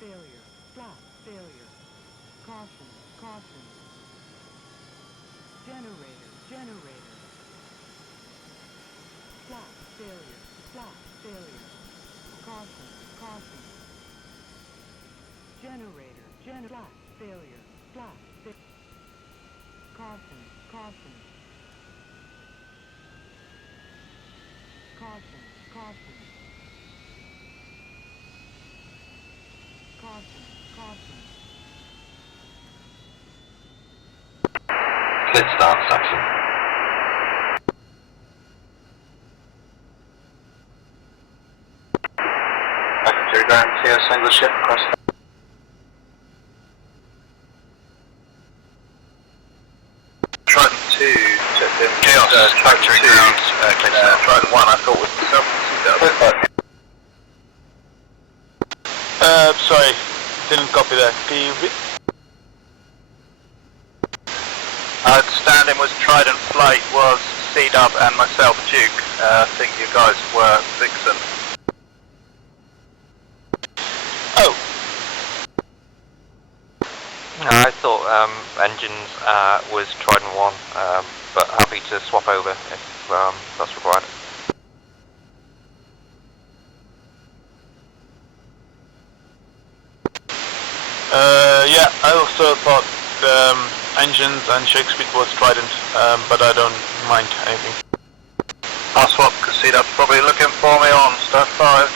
failure, flat, failure. Caution, caution. Generator, generator. Flat, failure, flat, failure. Caution, caution. Generator, flat, failure, flat, caution, caution. Caution, caution. Caution, caution. Split start section. Secretary ground clear, single ship across. Trident 2 took him. Chaos, factory ground, Trident 1 I thought was myself. Sorry, didn't copy that. Can you repeat? Standing was Trident flight was C-Dub and myself, Duke. I think you guys were Vixen. Oh. I thought engines was Trident 1, but happy to swap over if that's required. Yeah, I also thought engines and shake speed was Trident, but I don't mind anything. I'll swap because C-Dub's probably looking for me on Star 5.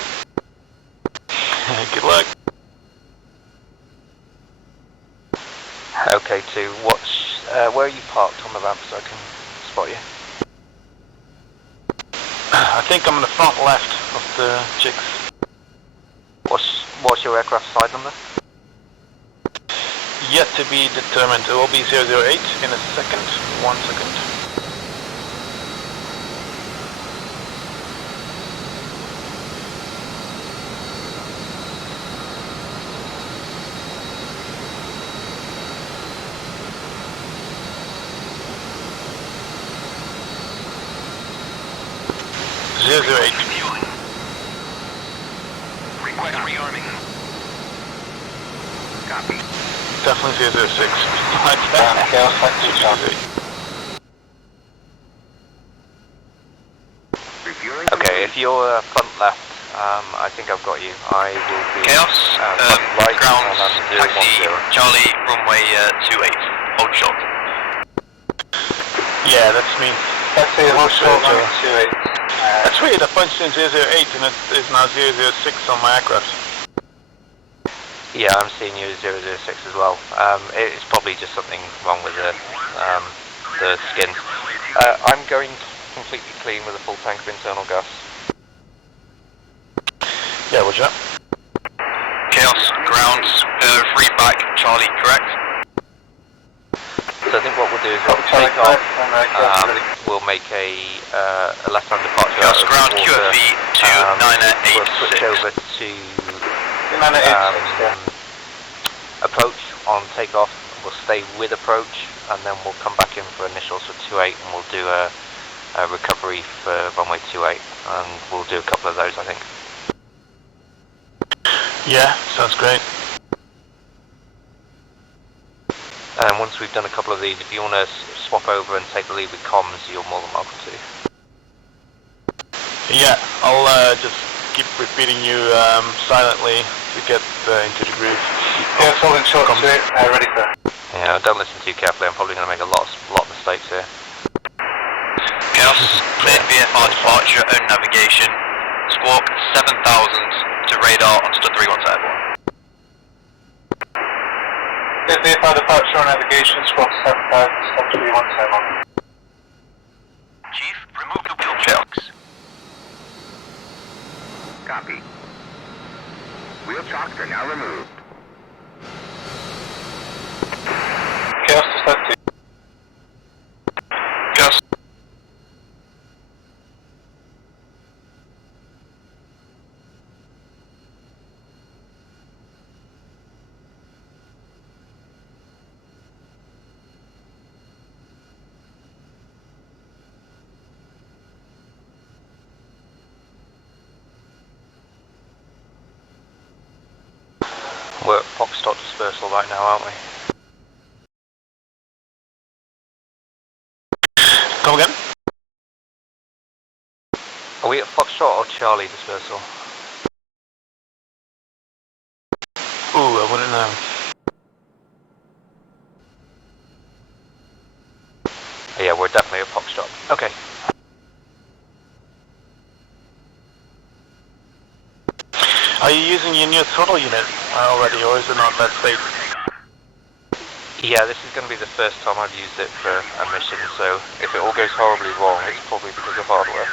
Good luck. Okay, 2. Where are you parked on the ramp so I can spot you? I think I'm on the front left of the chicks. What's your aircraft side number? Yet to be determined. It will be 008 in a second. 1 second. Request rearming. Copy. Definitely 006. Okay, if you're front left, I think I've got you. I will be Chaos, front right ground, and I'm taxi, 010. Charlie, runway 28, hold short. Yeah, that's me. Taxi, hold short, runway 28. That's weird, I punched in 008 and it is now 006 on my aircraft. Yeah, I'm seeing you as 006 as well. It's probably just something wrong with the skins. I'm going completely clean with a full tank of internal gas. Yeah, watch out. Chaos, ground, free back, Charlie, correct? So I think what we'll do is we'll take off, we'll make a left-hand departure Chaos, out of ground, the water. QFV to We'll switch 986. over to approach on takeoff. We'll stay with approach and then we'll come back in for initials for 28 and we'll do a recovery for runway 28 and we'll do a couple of those I think. Yeah, sounds great. And once we've done a couple of these, if you want to swap over and take the lead with comms, you're more than welcome to. Yeah, I'll just keep repeating you silently to get into the groove. Yeah, holding short to it, ready for. Yeah, don't listen too carefully, I'm probably going to make a lot of mistakes here. Chaos, cleared VFR departure, own navigation. Squawk 7000 to radar on stud 31 airborne. Cleared VFR departure on navigation, squawk 7000, stud 31 airborne. Chief, remove the wheel chocks. Copy. Wheel chocks are now removed. Chaos to stud 2. Chaos. We're at Foxtrot dispersal right now, aren't we? Come again? Are we at Foxtrot or Charlie dispersal? Ooh, I wouldn't know. Yeah, we're definitely at Foxtrot. Okay. Are you using your new throttle unit already, or is it not that state? Yeah, this is going to be the first time I've used it for a mission, so if it all goes horribly wrong, it's probably because of hardware.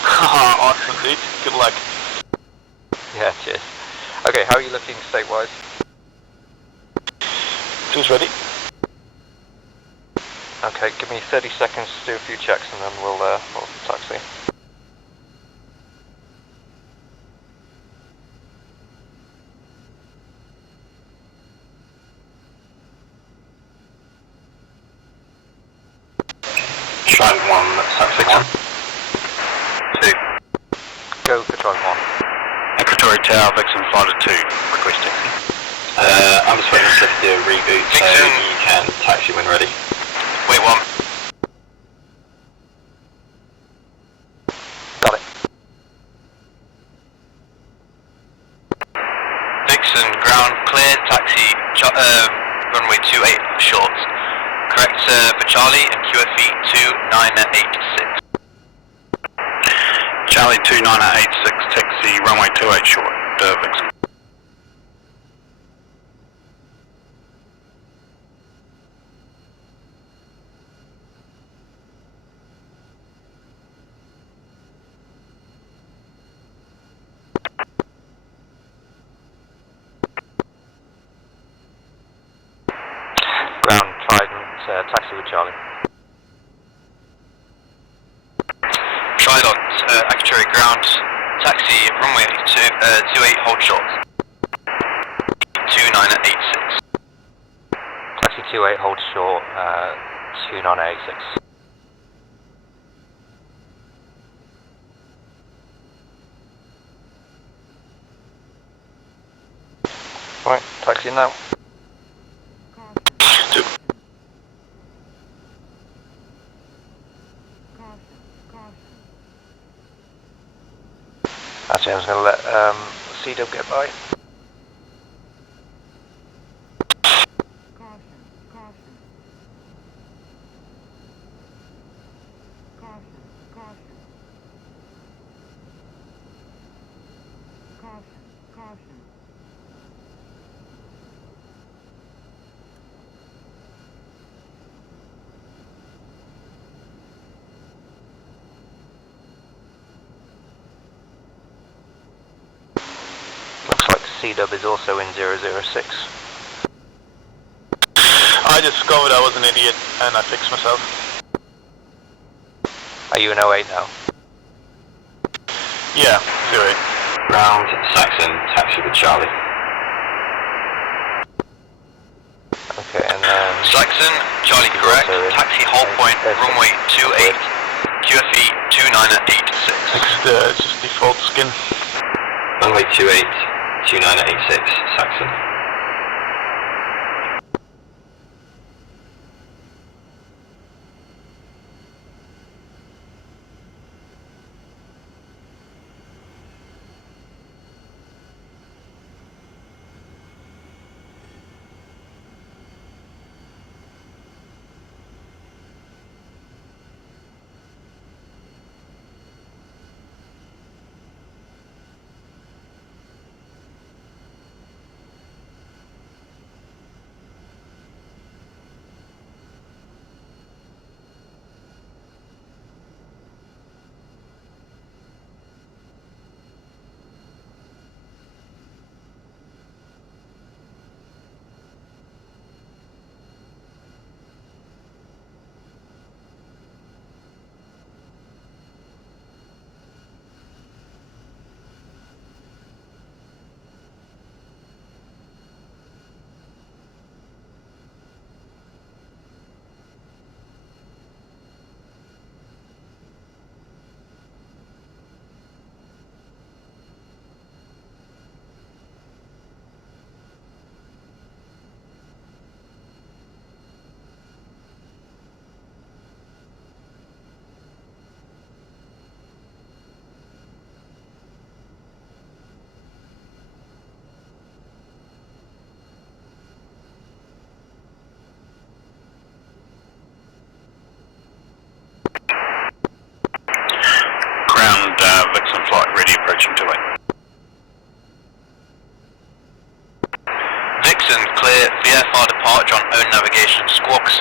Haha, awesome dude, good luck. Yeah, cheers. Okay, how are you looking state-wise? Who's ready? Okay, give me 30 seconds to do a few checks and then we'll taxi. Drive 1, taxi 1. 2. Go for drive 1. Equatorial Tower, Vixen Florida 2, request taxi. I'm just waiting to do a reboot, so you can taxi when ready. Wait, 1. Got it. Vixen, ground clear, taxi, runway 28 short. Correct for Charlie and QFE 2986. Charlie 2986, taxi runway 28 short, Vixen. Ground Trident, taxi with Charlie. Trident, actuary ground, taxi, runway 28, hold short. 2986. Taxi 28, hold short, 2986. Right, taxi now. Two. Actually, I was going to let C-Dub get by. Looks like C-Dub is also in 006. I discovered I was an idiot and I fixed myself. Are you in 08 now? Yeah, 08. Ground, Saxon, taxi with Charlie. Okay, and then... Saxon, Charlie correct, taxi hold point, runway 28, QFE 2986. It's just default skin. Runway 28, 2986, Saxon.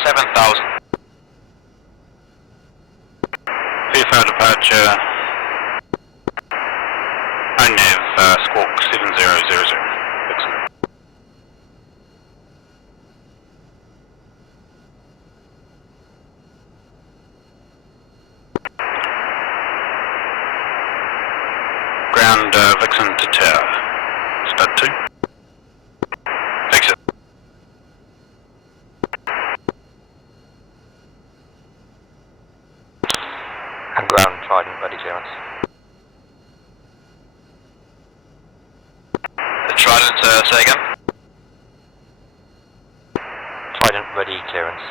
7000. VFR departure. ONAV squawk 7000. Vixen. Ground Vixen to tower. Stud 2. Vixen. And ground Trident ready clearance. Trident, say again. Trident ready clearance.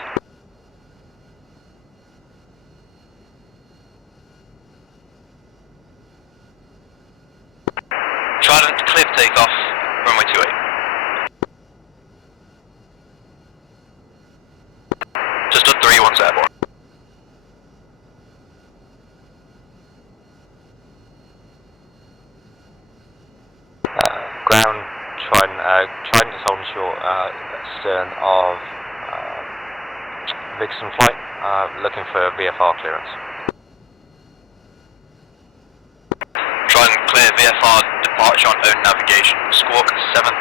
Trident, clear for takeoff, runway 28. Just at 3 once airborne. Ground Trident is holding short stern of Vixen flight, looking for VFR clearance. Trident, clear VFR departure on own navigation. Squawk 7000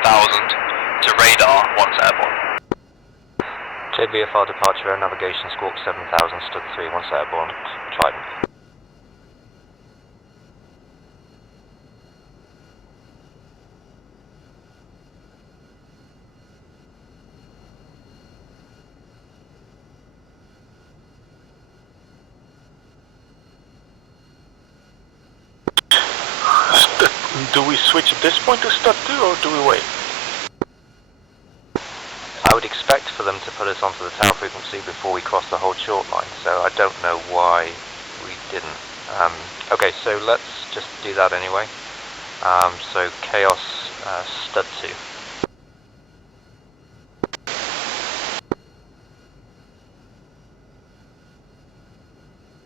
to radar once airborne. Clear VFR departure and navigation, squawk 7000, stud 3 once airborne, Trident. Do we switch at this point to stud 2 or do we wait? I would expect for them to put us onto the tower frequency before we cross the whole short line, so I don't know why we didn't. Okay, so let's just do that anyway. So Chaos stud 2.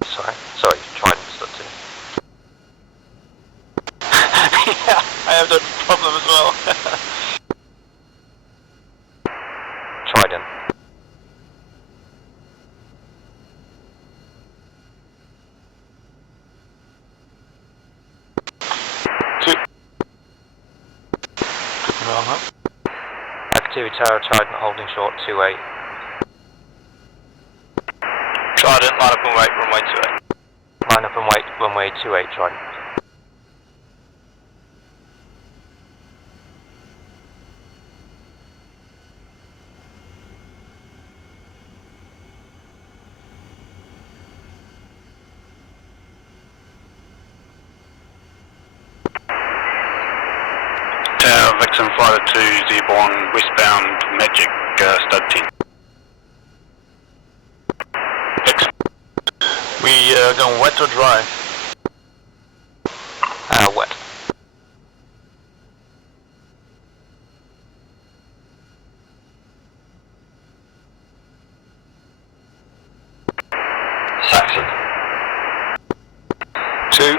Sorry, Trident stud 2. Yeah, I have that problem as well. Trident. Two. Could be wrong, huh? Activity tower, Trident holding short 28. Trident, line up and wait, runway 28. Line up and wait, runway 28, Trident. Tower Vixen Fighter 2 Zeaborn westbound Magic stud 10. Vixen. We going wet or dry? Wet. Saxon. 2.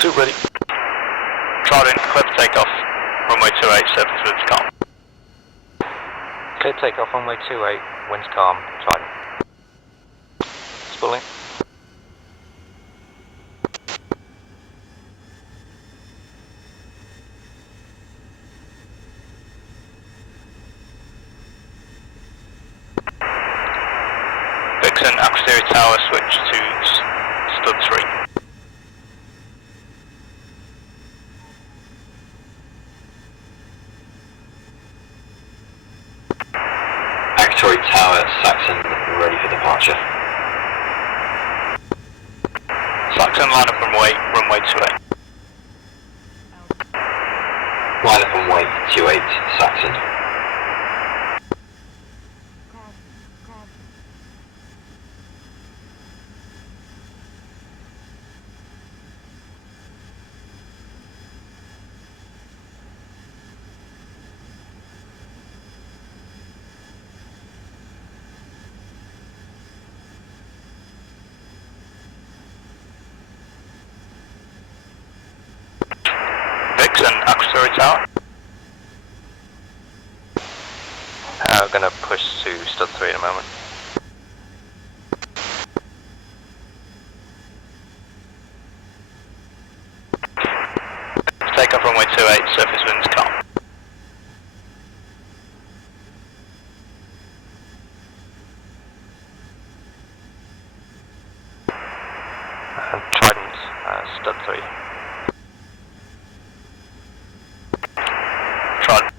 2 ready. Trident, clear for takeoff, runway 28, surface winds calm. Clear takeoff, runway 28, winds calm, Trident. Spooling. Vixen, auxiliary tower, switch to stud 3. Auxiliary tower, Saxon, ready for departure. Saxon, line up and wait, runway 28. Line up and wait, 28, Saxon. Vixen, auxiliary tower. We're going to push to stud 3 in a moment. Take off runway 28, surface winds calm. And Trident, stud 3. Trident.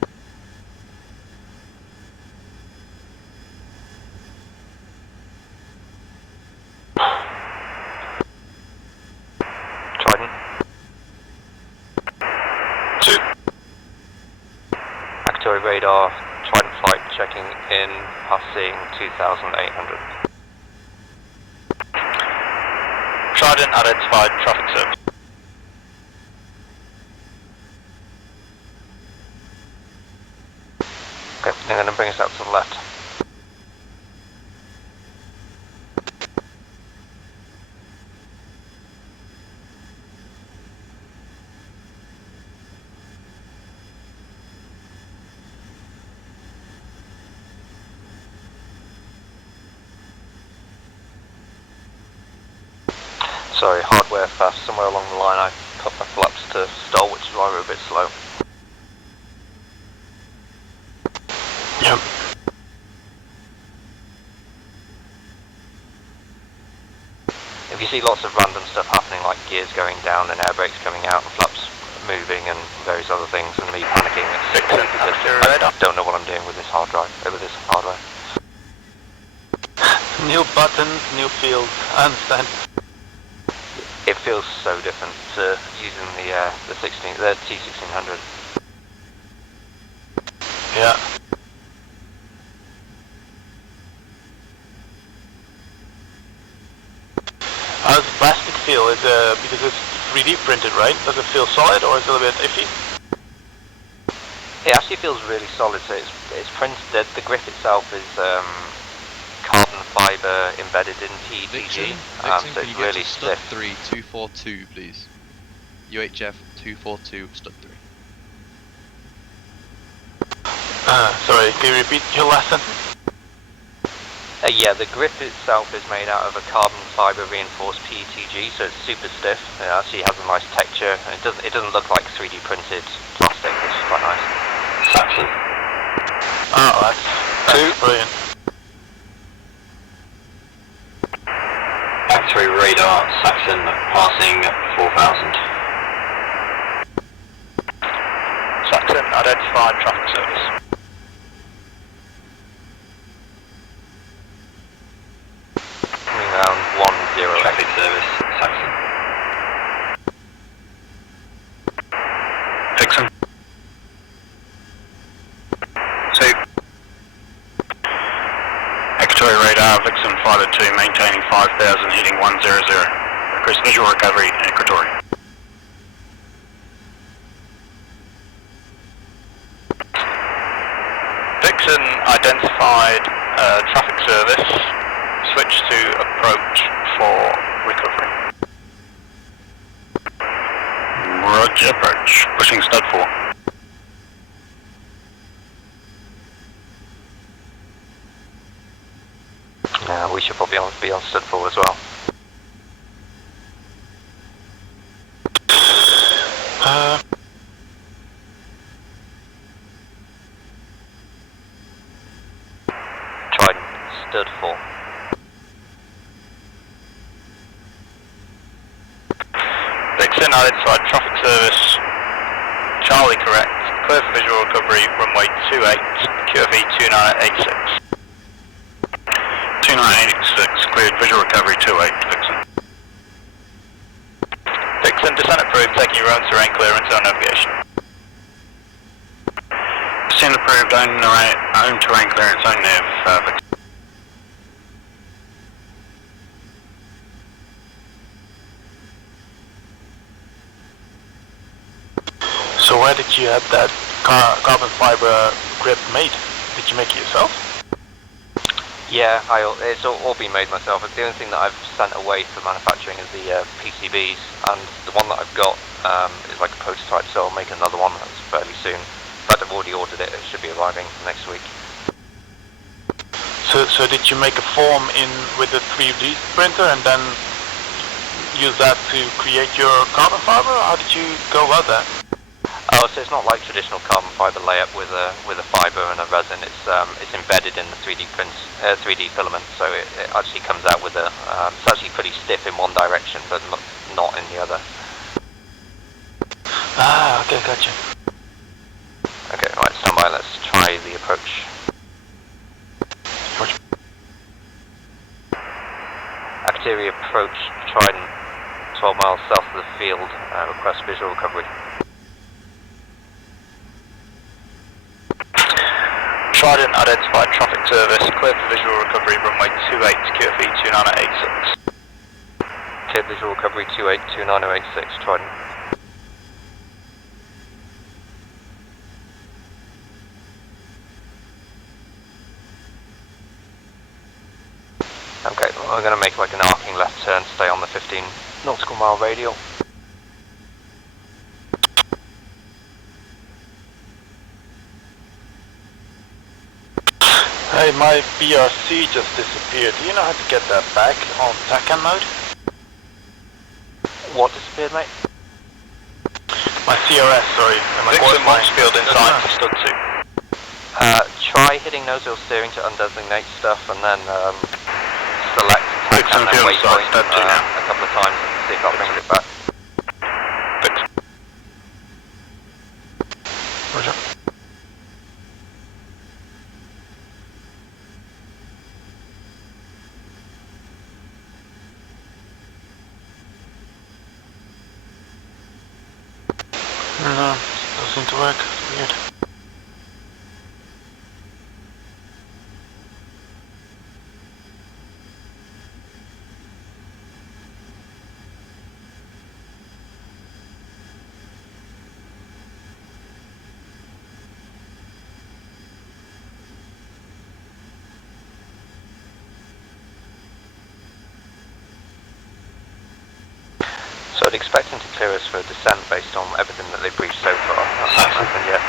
Trident. 2. Actory radar, Trident flight checking in, passing 2,800. Trident identified traffic service. Okay, they're going to bring us out to the left. Sorry, hardware fast. Somewhere along the line I put my flaps to stall, which is why we're a bit slow. Yep. If you see lots of random stuff happening, like gears going down and air brakes coming out and flaps moving and various other things, and me panicking, it's because I don't know what I'm doing with this hard drive, with this hardware. New buttons, new fields. I understand. It feels so different to using the T1600. Yeah. How does the plastic feel? Is because it's 3D printed, right? Does it feel solid or is it a little bit iffy? It actually feels really solid. So it's printed. The grip itself is carbon fiber embedded in PETG. Vixen, So can it's you really get to stud stiff. 3 242, please? UHF 242 stud 3. Sorry, can you repeat your last sentence? Yeah, the grip itself is made out of a carbon fiber reinforced PETG, so it's super stiff. It actually has a nice texture, and it doesn't look like 3D printed plastic, which is quite nice. Saxon. Oh, that's brilliant. Factory radar, Saxon, passing 4,000. Saxon identified traffic service. Coming around 108. Traffic service, Saxon. Vixen. 2. Equatorial radar, Vixen Fighter 2, maintaining 5,000, heading 100. Request visual recovery in Equatorial. Vixen identified traffic service, switch to approach for recovery. Roger, approach, pushing stud 4. We should probably be on stud 4 as well. Trident, stud 4. Vixen identified traffic service, Charlie correct, clear for visual recovery, runway 28, QFE 2986. 2986, cleared visual recovery 28, Vixen. Vixen, descent approved, taking your own terrain clearance on navigation. Descent approved, own terrain clearance on nav, Vixen. So where did you have that carbon fiber grip made? Did you make it yourself? Yeah, it's all been made myself. The only thing that I've sent away for manufacturing is the PCBs, and the one that I've got is like a prototype, so I'll make another one that's fairly soon. In fact, I've already ordered it. It should be arriving next week. So did you make a form in with the 3D printer and then use that to create your carbon fiber? Or how did you go about that? Oh, so it's not like traditional carbon fiber layup with a fiber and a resin. It's embedded in the 3D filament, so it actually comes out with it's actually pretty stiff in one direction, but not in the other. Ah, okay, gotcha. Okay, right, stand by. Let's try the approach. Activity approach Trident, 12 miles south of the field. Request visual recovery. Trident identified traffic service, clear for visual recovery, runway 28, QFE 2986. Clear visual recovery 28, 2986, Trident. Okay, we're going to make like an arcing left turn, stay on the 15 nautical mile radial. Hey, my BRC just disappeared. Do you know how to get that back on TACAN mode? What disappeared, mate? My CRS, sorry. And my Dixon course Mossfield line. inside to stud 2. Try hitting nose wheel steering to undesignate stuff and then select TACAN and waypoint a couple of times and see if that brings it back. Dixon. Roger. No, doesn't seem to work. It's weird. So I'd expect them to clear us for a descent based on everything that they've briefed so far. That's not happened yet.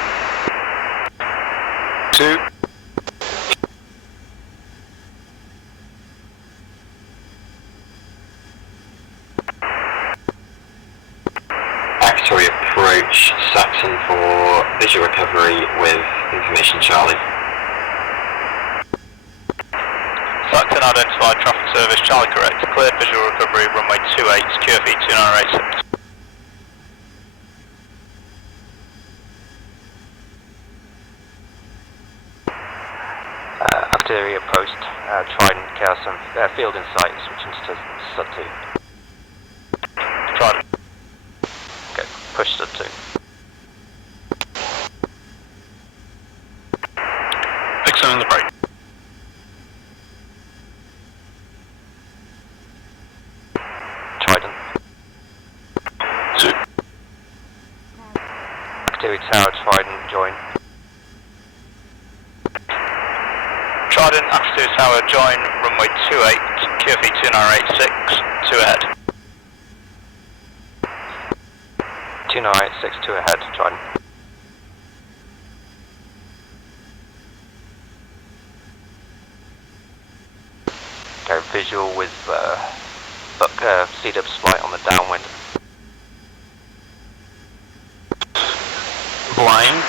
2. Actory approach Saxon for visual recovery with information Charlie. Saxon identified traffic service, Charlie correct, cleared visual recovery, runway 28, QFE 2986. Activity approach Trident, chaos and field in sight, switching to sub 2. Trident. Okay, push sub 2. Dixon on the break. Trident. 2. Activity tower, Trident, join. Trident, Active Tower, join, runway 28, QFE 2986, 2 ahead. 2986, 2 ahead, Trident. Okay, visual with C-dub slight on the downwind. Blind.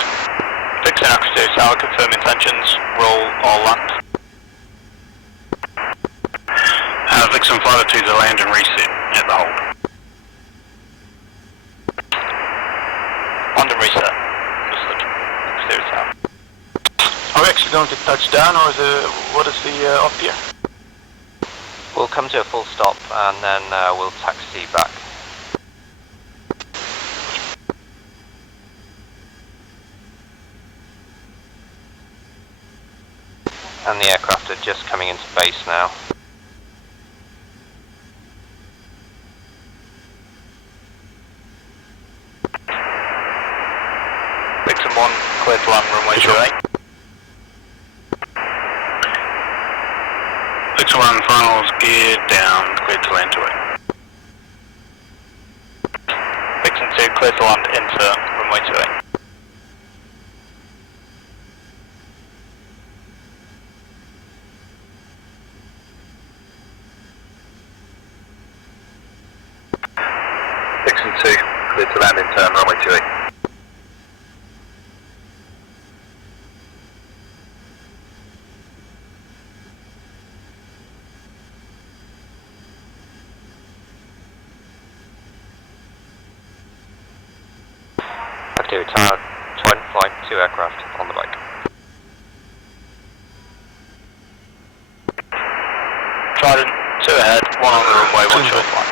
Dixon, Active Tower, confirm intentions, roll all land. Dixon Flight 2 to land and reset at the hold. Land and reset. Understood. Active Tower. Are we actually going to touch down, or is what is the up here? We'll come to a full stop and then we'll taxi back. And the aircraft are just coming into base now. Dixon 1, clear to land, runway 28. Dixon 1, finals geared down, clear to land 28. Dixon 2, clear to land into runway 28. 2, clear to land in turn, runway 28. Activity tower, Trident flight, 2 aircraft on the bike. Trident, 2 ahead, 1 on the runway, 1 short flight.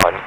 Trident.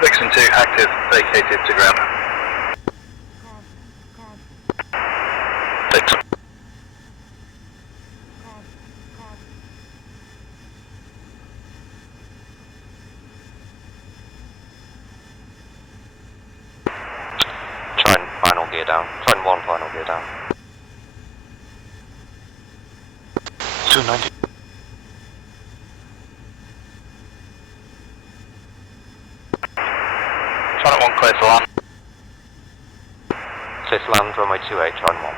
Vixen 2 active, vacated to ground. Vixen. Trident final gear down. Trident 1 final gear down. 290. Trident 1 clear to land. Clear to land, runway 28, Trident 1.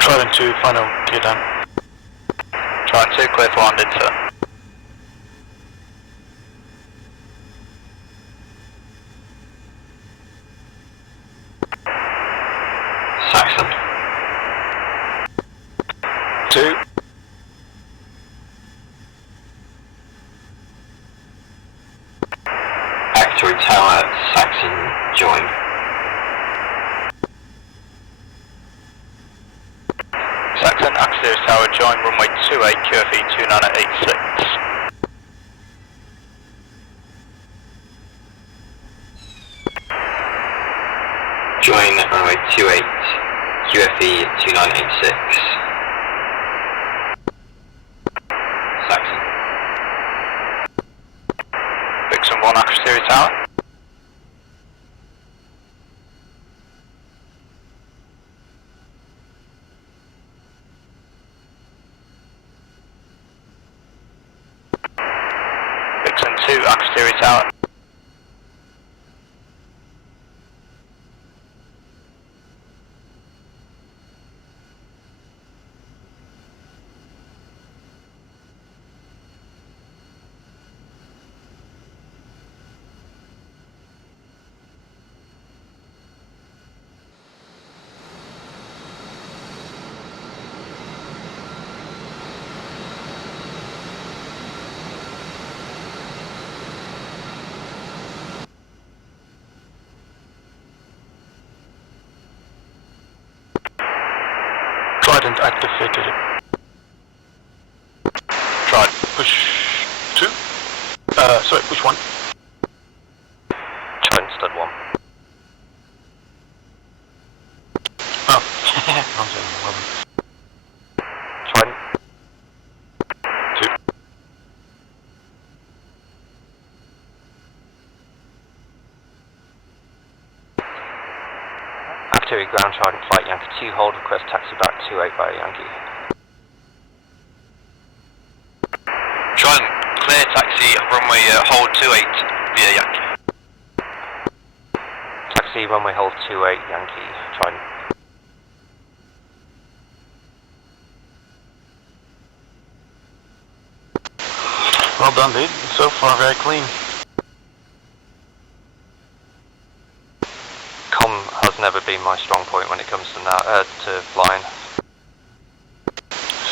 Trident 2, final gear down. Trident 2 clear to land in turn. Saxon. 2. Factory tower, Saxon, join. Saxon, Axis Tower, join runway 28, QFE 2986. Join runway 28, QFE 2986. Saxon. Vixen 1, Axis Tower. Vixen 2, Axis Tower. Trident activated. Trident. Push 2? Sorry, push 1. Trident stud 1. Oh, I'm saying 11. Trident. 2. Activity ground, Trident flight, Yankee 2, hold, request taxi back 28 by Yankee. Trident, clear taxi, runway hold 28 via Yankee. Taxi, runway hold 28, Yankee, Trident. Well done, dude. So far, very clean. Com has never been my strong point when it comes to to flying.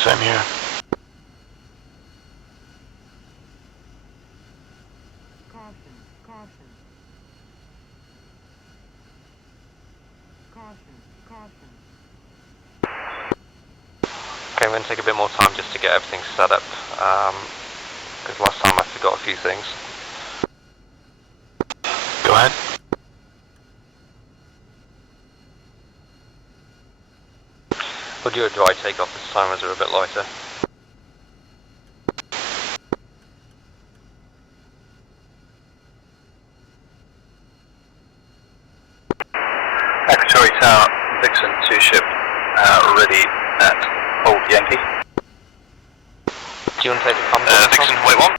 Same here. Caution. Okay, I'm going to take a bit more time just to get everything set up, because last time I forgot a few things. Go ahead. We'll do a dry takeoff this time as we're a bit lighter. Equatorial Tower, Vixen 2 ship, ready at Old Yankee. Do you want to take the comms? Vixen, wait 1.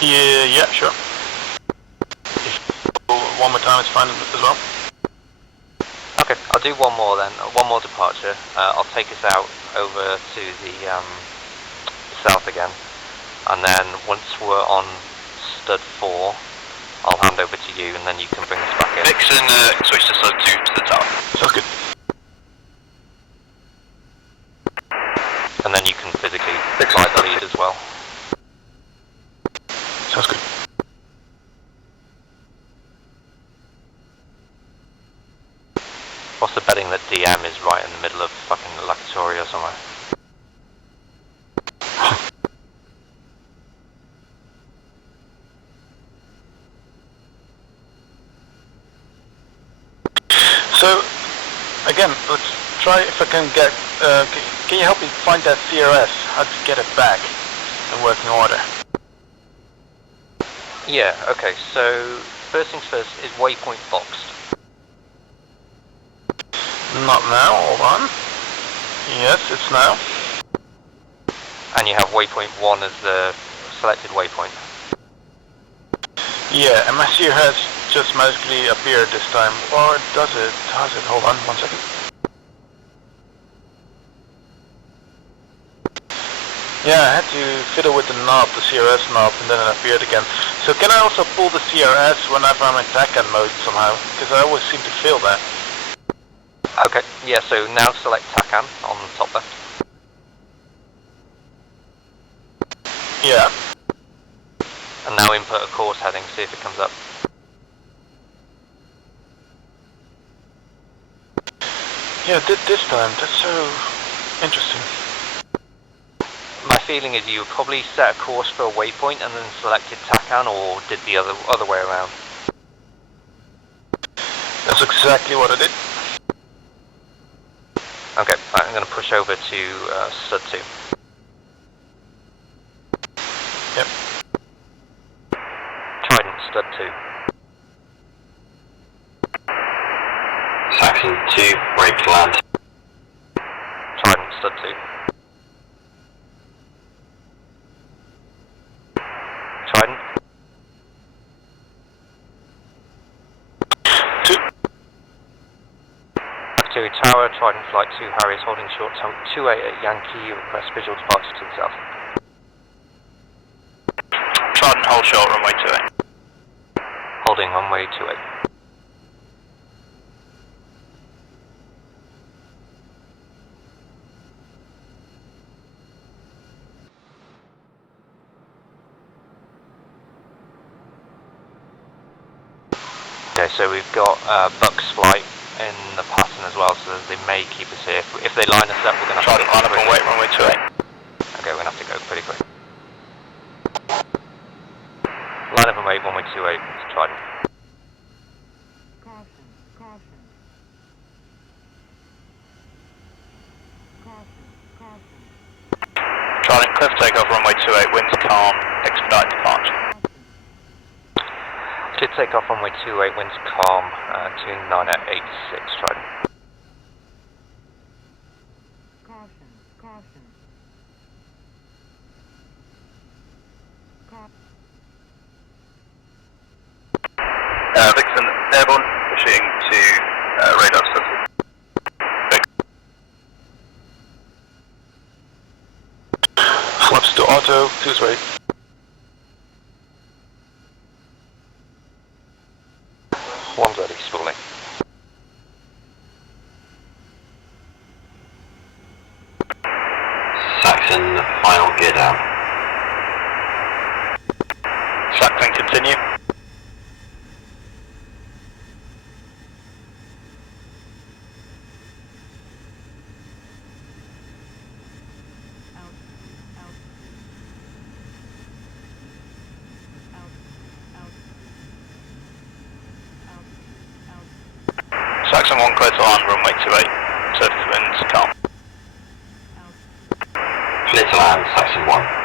Yeah, sure. One more time is fine as well. Okay, I'll do one more then. One more departure. I'll take us out over to the south again, and then once we're on stud 4, I'll hand over to you, and then you can bring us back in. Vixen, switch to stud 2 to the tower. Sounds good. And then you can physically fly the lead as well. Sounds good. What's the betting that DM is right in the middle of fucking Lacatoria somewhere? So, again, let's try if I can get, can you help me find that CRS, how to get it back in working order? Yeah, okay, so first things first, is waypoint boxed? Not now, hold on. Yes, it's now. And you have waypoint 1 as the selected waypoint? Yeah, MSU has just magically appeared this time. Or does it? Does it? Hold on, 1 second. Yeah, I had to fiddle with the knob, the CRS knob, and then it appeared again. So can I also pull the CRS whenever I'm in TACAN mode somehow? Because I always seem to fail that. Okay, yeah, so now select TACAN on the top left. Yeah. And now input a course heading, see if it comes up. Yeah, this time. That's so interesting. My feeling is you probably set a course for a waypoint and then selected TACAN, or did the other way around? That's exactly what I did. Okay, right, I'm going to push over to stud 2. Yep. Trident, stud 2. Saxon 2, brake to land. Trident, stud 2. Trident. 2. Active Tower, Trident Flight 2, Harry is holding short 28 at Yankee, request visual departure to the south. Trident, hold short, runway 28. Holding runway 28. Okay, so we've got Buck's flight in the pattern as well, so they may keep us here. If they line us up, we're going to have to Trident, line up and wait, runway 28. Okay, we're going to have to go pretty quick. Line up and wait, runway 28, it's Trident. Caution. Caution. Trident, clear for takeoff, runway 28, winds calm, expedite departure. Clear takeoff runway 28, winds calm, 29 at 86, Trident. Caution. Caution. Vixen, airborne, pushing to radar subsea. Flaps to auto, 2's right. One's ready, spooling. Saxon, final gear down. Saxon, continue. Saxon 1 clear to land, runway 28. Surface winds calm. Clear to land, Saxon 1.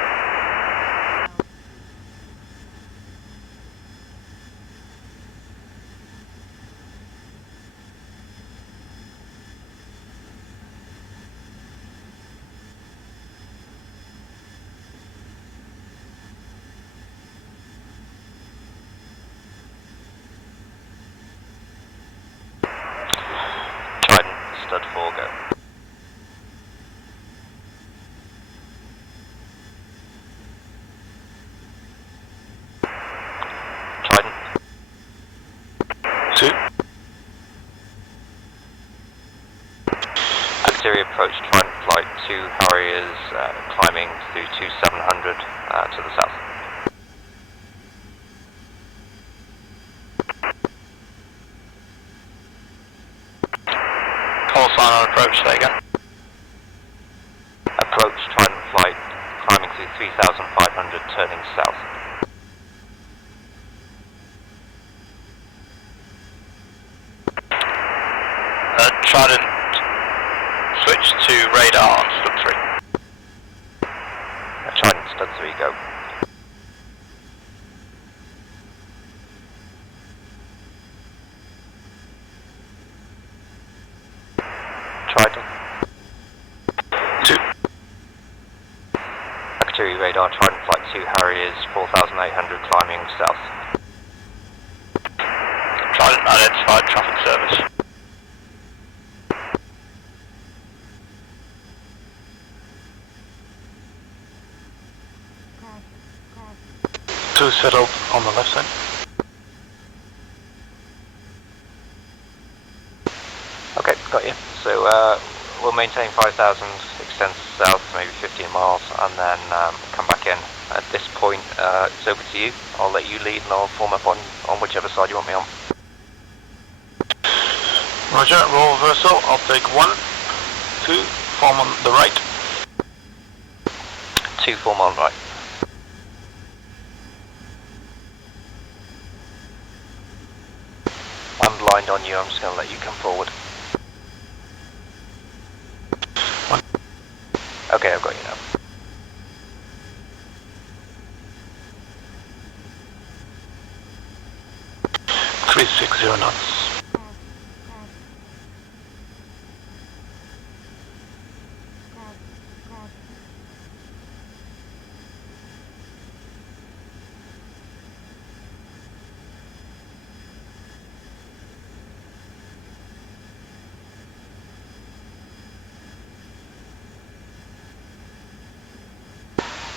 Stud 4 go. Trident. 2. Exterior approach Trident flight 2 Harriers climbing through 2700 to the south. Call sign on approach, say again. Approach Trident flight climbing through 3500 turning south. Trident, switch to radar on stud 3. Trident stud 3 go. Trident. 2. Artillery radar Trident flight 2 Harriers 4800 climbing south. Trident identified traffic service. Caution. 2 settled on the left side. Okay, got you. So we'll maintain 5000, extend south maybe 15 miles, and then come back in. At this point, it's over to you. I'll let you lead, and I'll form up on whichever side you want me on. Roger, roll reversal. I'll take 1, 2, form on the right. 2 form on right. I'm blind on you. I'm just going to let you come forward. 1. Okay, I've got you now. Three 60 knots.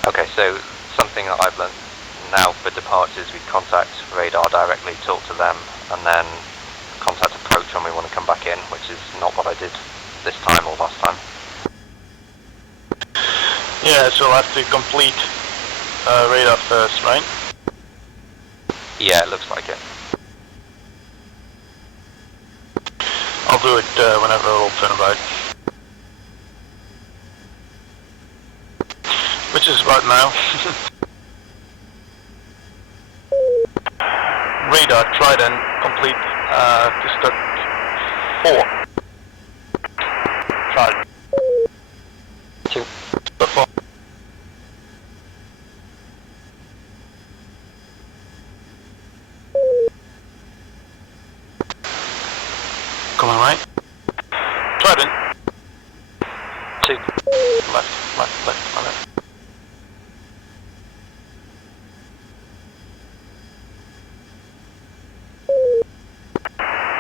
Okay, so something that I've learned now for departures, we contact radar directly, talk to them, and then contact approach when we want to come back in, which is not what I did this time or last time. Yeah, so I'll have to complete radar first, right? Yeah, it looks like it. I'll do it whenever it'll turn right. Which is about now. Radar, Trident, complete to start 4. Trident. 2. Start 4. Coming right. Trident. 2. Left, left, left, my left.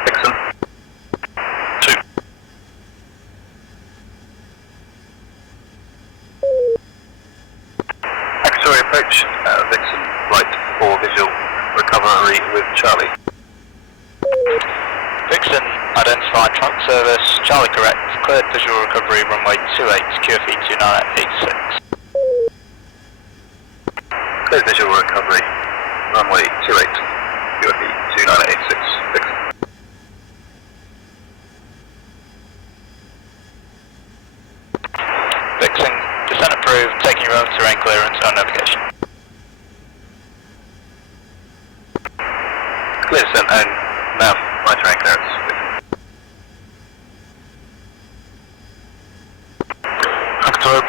Dixon. 2. X-ray approach, Dixon, right 4 visual, recovery with Charlie. Dixon, identified trunk service, Charlie correct, cleared visual recovery, runway 28, QFE 2986. Cleared visual recovery, runway 28, QFE 2986. Dixon. Dixon, descent approved, taking your own terrain clearance, no navigation. Clear descent and now, my terrain clearance.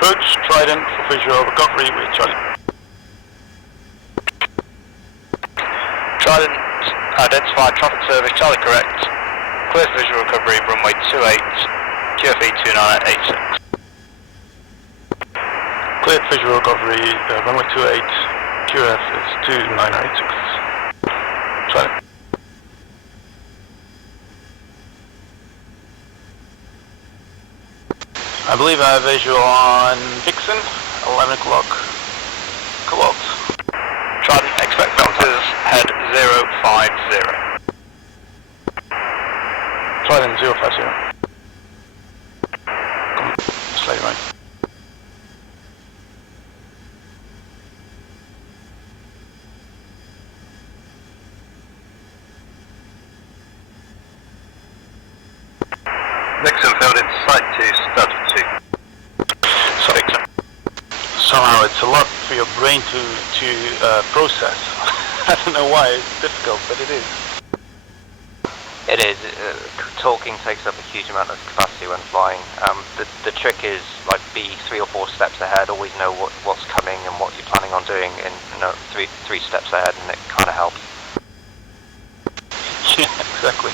approach, Trident for visual recovery with Charlie. Trident, identify traffic service, Charlie correct. Clear for visual recovery, runway 28, QFE 2986. Cleared visual recovery, runway 28, QF is 2986. Trident. I believe I have visual on Vixen, 11 o'clock. Cobalt. Trident, expect vectors, head 050. Trident 050. Come on, slightly right. Vixen filled in sight to stud 2. So, somehow it's a lot for your brain to process. I don't know why it's difficult, but it is. It is. Talking takes up a huge amount of capacity when flying. The trick is like be 3 or 4 steps ahead. Always know what's coming and what you're planning on doing, and three steps ahead, and it kind of helps. Yeah, exactly.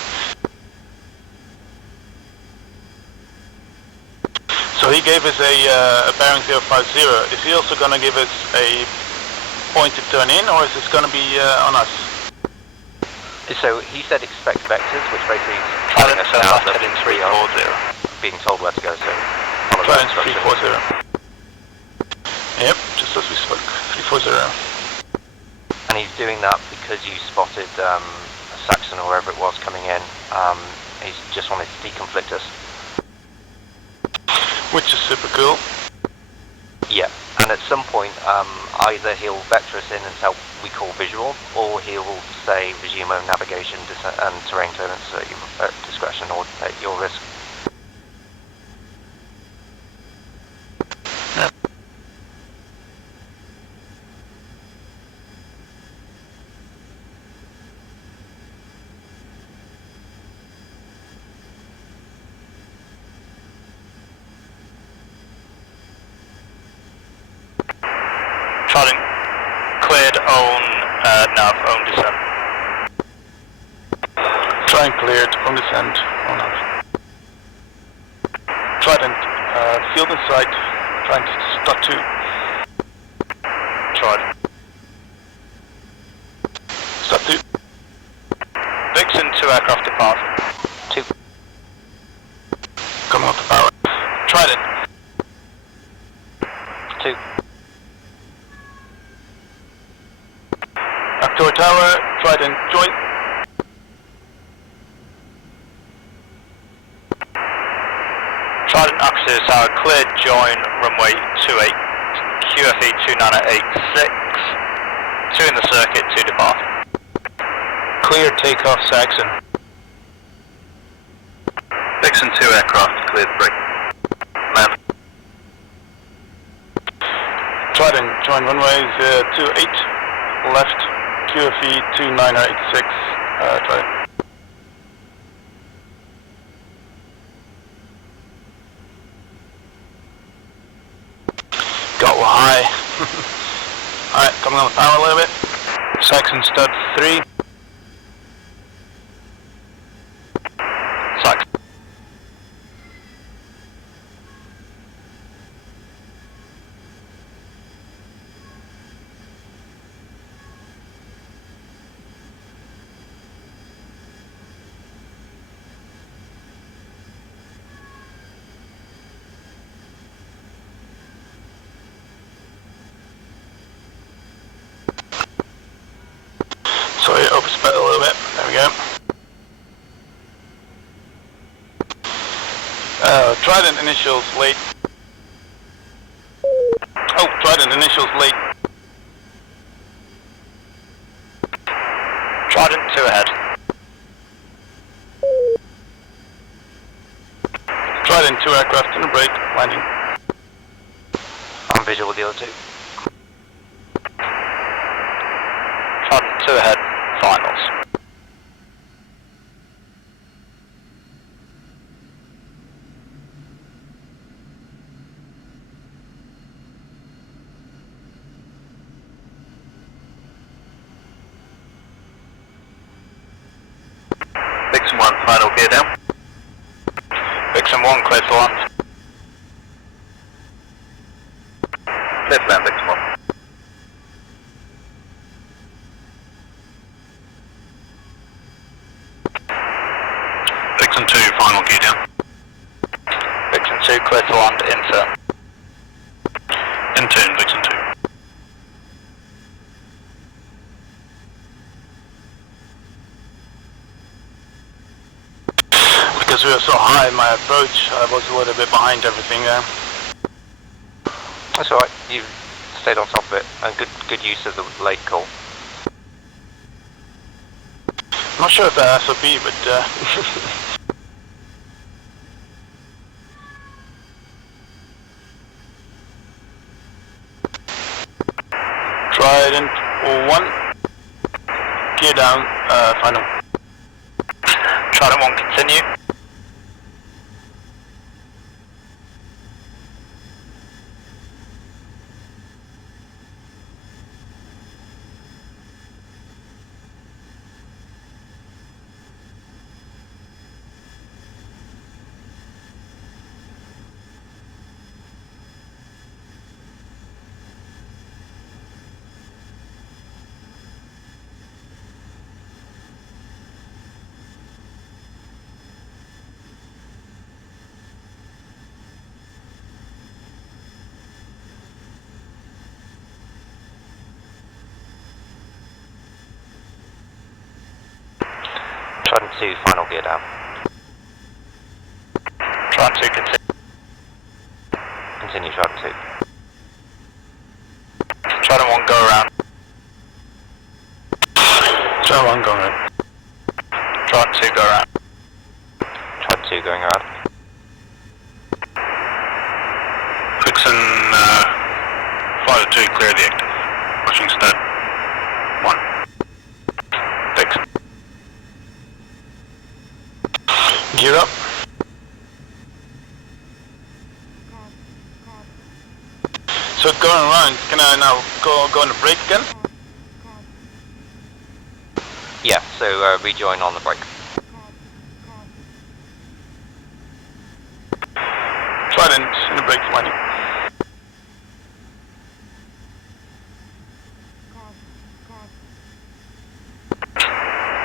So he gave us a bearing 050. Is he also going to give us a point to turn in, or is this going to be on us? So he said expect vectors, which basically is Trident, telling us turn now left, that heading we are 340. being told where to go, so follow that Trident instruction. 340. Yep, just as we spoke. 340. And he's doing that because you spotted Saxon or wherever it was coming in. He's just wanted to deconflict us. Which is super cool. Yeah, and at some point, either he'll vector us in until we call visual, or he'll say resume navigation and terrain clearance at discretion or at your risk. Trident, cleared own nav, own descent. Trident cleared on descent. On us. Trident, field in sight. Trident, start 2. Trident. Start 2. Vixen, 2 aircraft departing. 2. Coming up to power. Trident. 2. Actor Tower, Trident, join. Trident, Actor Tower, cleared, join, runway 28, QFE 2986. 2 in the circuit, 2 departing. Clear takeoff, Saxon. Vixen 2 aircraft cleared break. Land. Trident, join runways 28, left, QFE 2986, Trident. Got high. Alright, coming on the power a little bit. Saxon stud 3. Saxon. Sorry, oversped a little bit. There we go. Trident initials late. Oh, Trident initials late. Trident, 2 ahead. Trident 2 aircraft in a break, landing. I'm visual with the other 2. Trident, 2 ahead, finals. Vixen 1, final gear down. Vixen 1, clear to land. Clear to land, Vixen 1. Vixen 2, final gear down. Vixen 2, clear to land, intern. Intern, Vixen 2. Because we were so high in my approach, I was a little bit behind everything there. That's alright, you stayed on top of it, and good use of the late call. I'm not sure if that's SOP, but Trident 1, gear down, final. Trident 1, continue. Trident 2, final gear down. Trident 2, continue. Continue Trident 2. Trident 1, go around. Trident 1 going right. Trident 2, go around. Trident 2 going around. Vixen, Fighter 2, clear the active. Pushing stat 1. Vixen. Gear up. So going around, can I now go on the brake again? Yeah, so rejoin on the brake. Trident in the brake landing.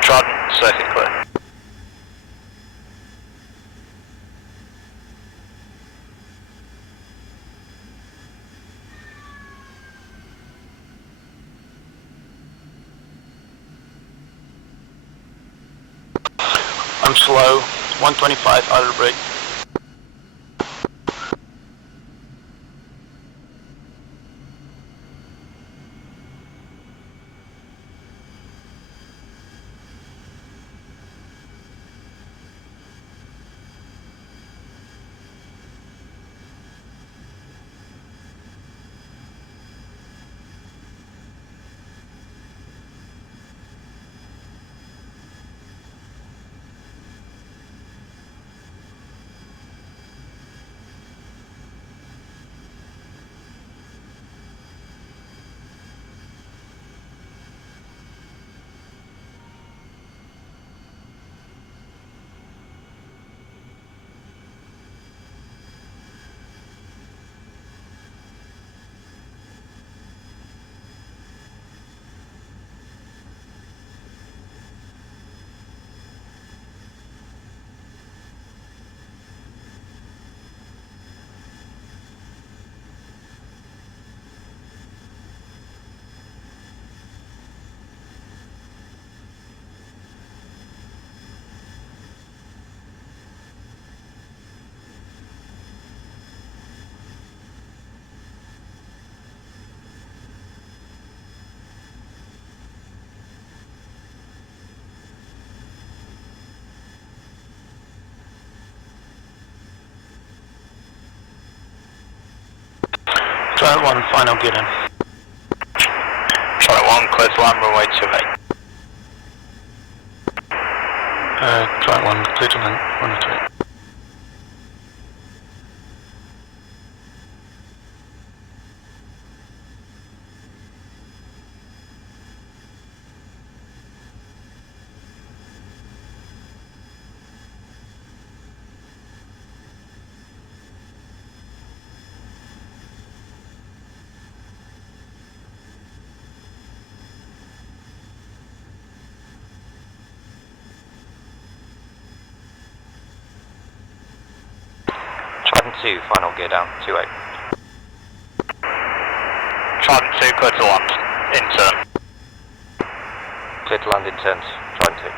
Trident, circuit clear. I'm slow, 125 out of the brake. Trident 1, final gear in. Trident 1, clear to land, runway 28. Trident 1, clear to land, 128. 2, final gear down, 28. Trident 2, clear to land. In turn. Clear to land in turns, Trident 2.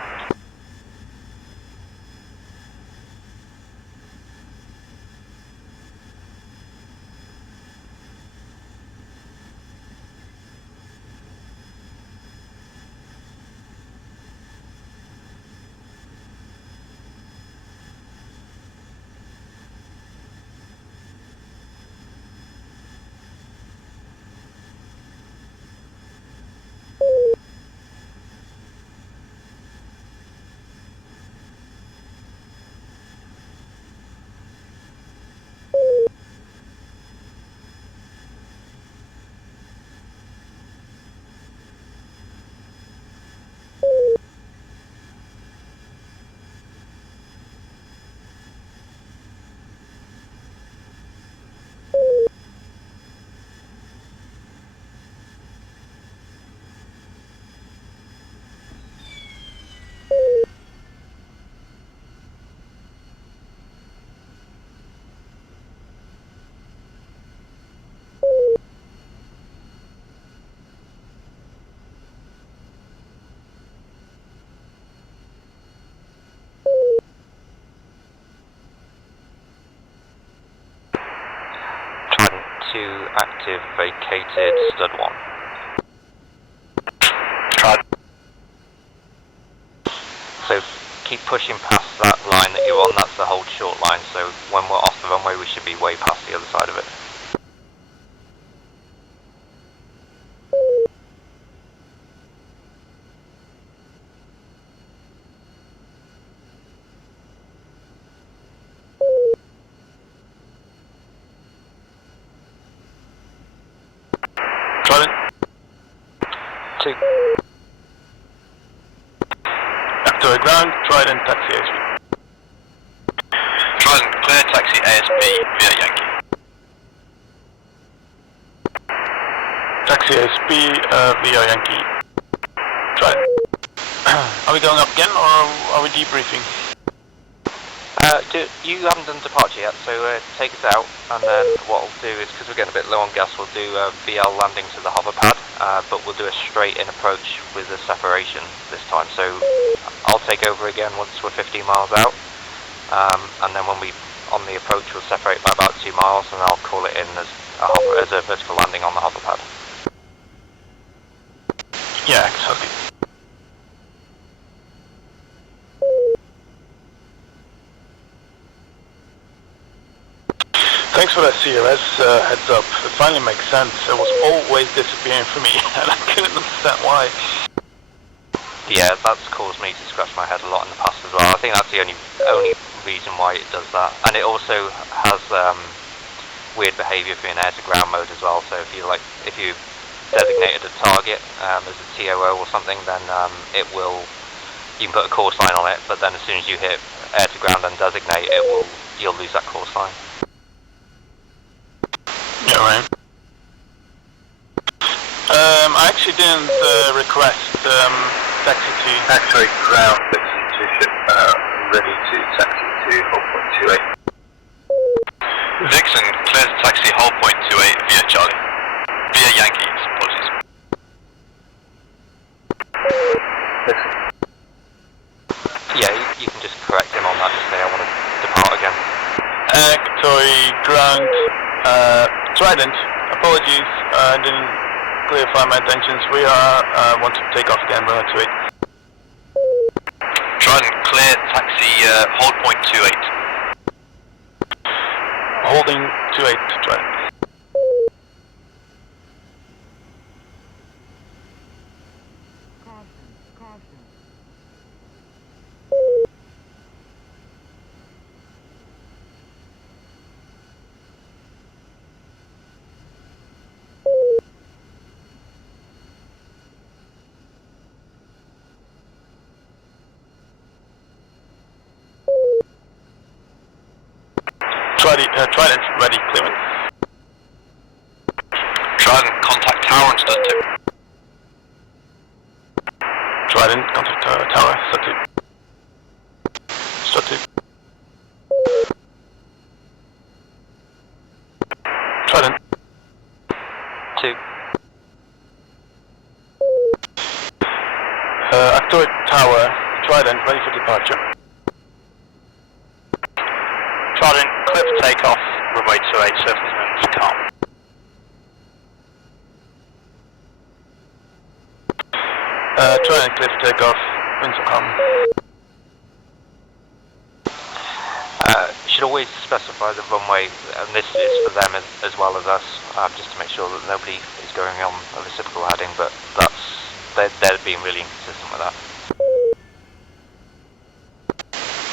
Active, vacated, stud 1. Trident. So keep pushing past that line that you're on, that's the hold short line, so when we're off the runway we should be way past the other side of it. Trident. 2. Back to the ground, Trident, taxi ASP. Trident, clear taxi ASP via Yankee. Taxi ASP via Yankee. Trident. Are we going up again or are we debriefing? You haven't done departure yet, so take us out, and then what we'll do is, because we're getting a bit low on gas, we'll do VL landing to the hover pad, but we'll do a straight in approach with a separation this time. So I'll take over again once we're 15 miles out, and then when we on the approach we'll separate by about 2 miles, and I'll call it in as a vertical landing on the hover pad. Yeah, exactly. Thanks for that CRS heads up. It finally makes sense. It was always disappearing for me, and I couldn't understand why. Yeah, that's caused me to scratch my head a lot in the past as well. I think that's the only reason why it does that. And it also has weird behaviour for an air-to-ground mode as well. So if you designated a target as a TOO or something, then you can put a course line on it. But then as soon as you hit air-to-ground and designate, you'll lose that course line. Yeah, right. I actually didn't request taxi to... Actually, ground Vixen to ship ready to taxi to hold point 28. Vixen, clear to taxi hold point 28 via Charlie. Via Yankees, apologies. Vixen. Yeah, you can just correct him on that, just say I want to depart again. Toy ground, Trident, apologies, I didn't clarify my intentions. We want to take off again, runway 28. Trident, clear taxi hold point 28. Holding 28, Trident. Caution. Trident, ready, clearance. Trident, contact tower and stud 2. Trident, contact tower, stud 2. Stud 2. Tower, Trident, ready for departure. Trident, clear for takeoff, runway 28, surface winds calm. Trident, clear for takeoff, winds are calm. Should always specify the runway, and this is for them as well as us, just to make sure that nobody is going on a reciprocal heading, but they're being really inconsistent with that.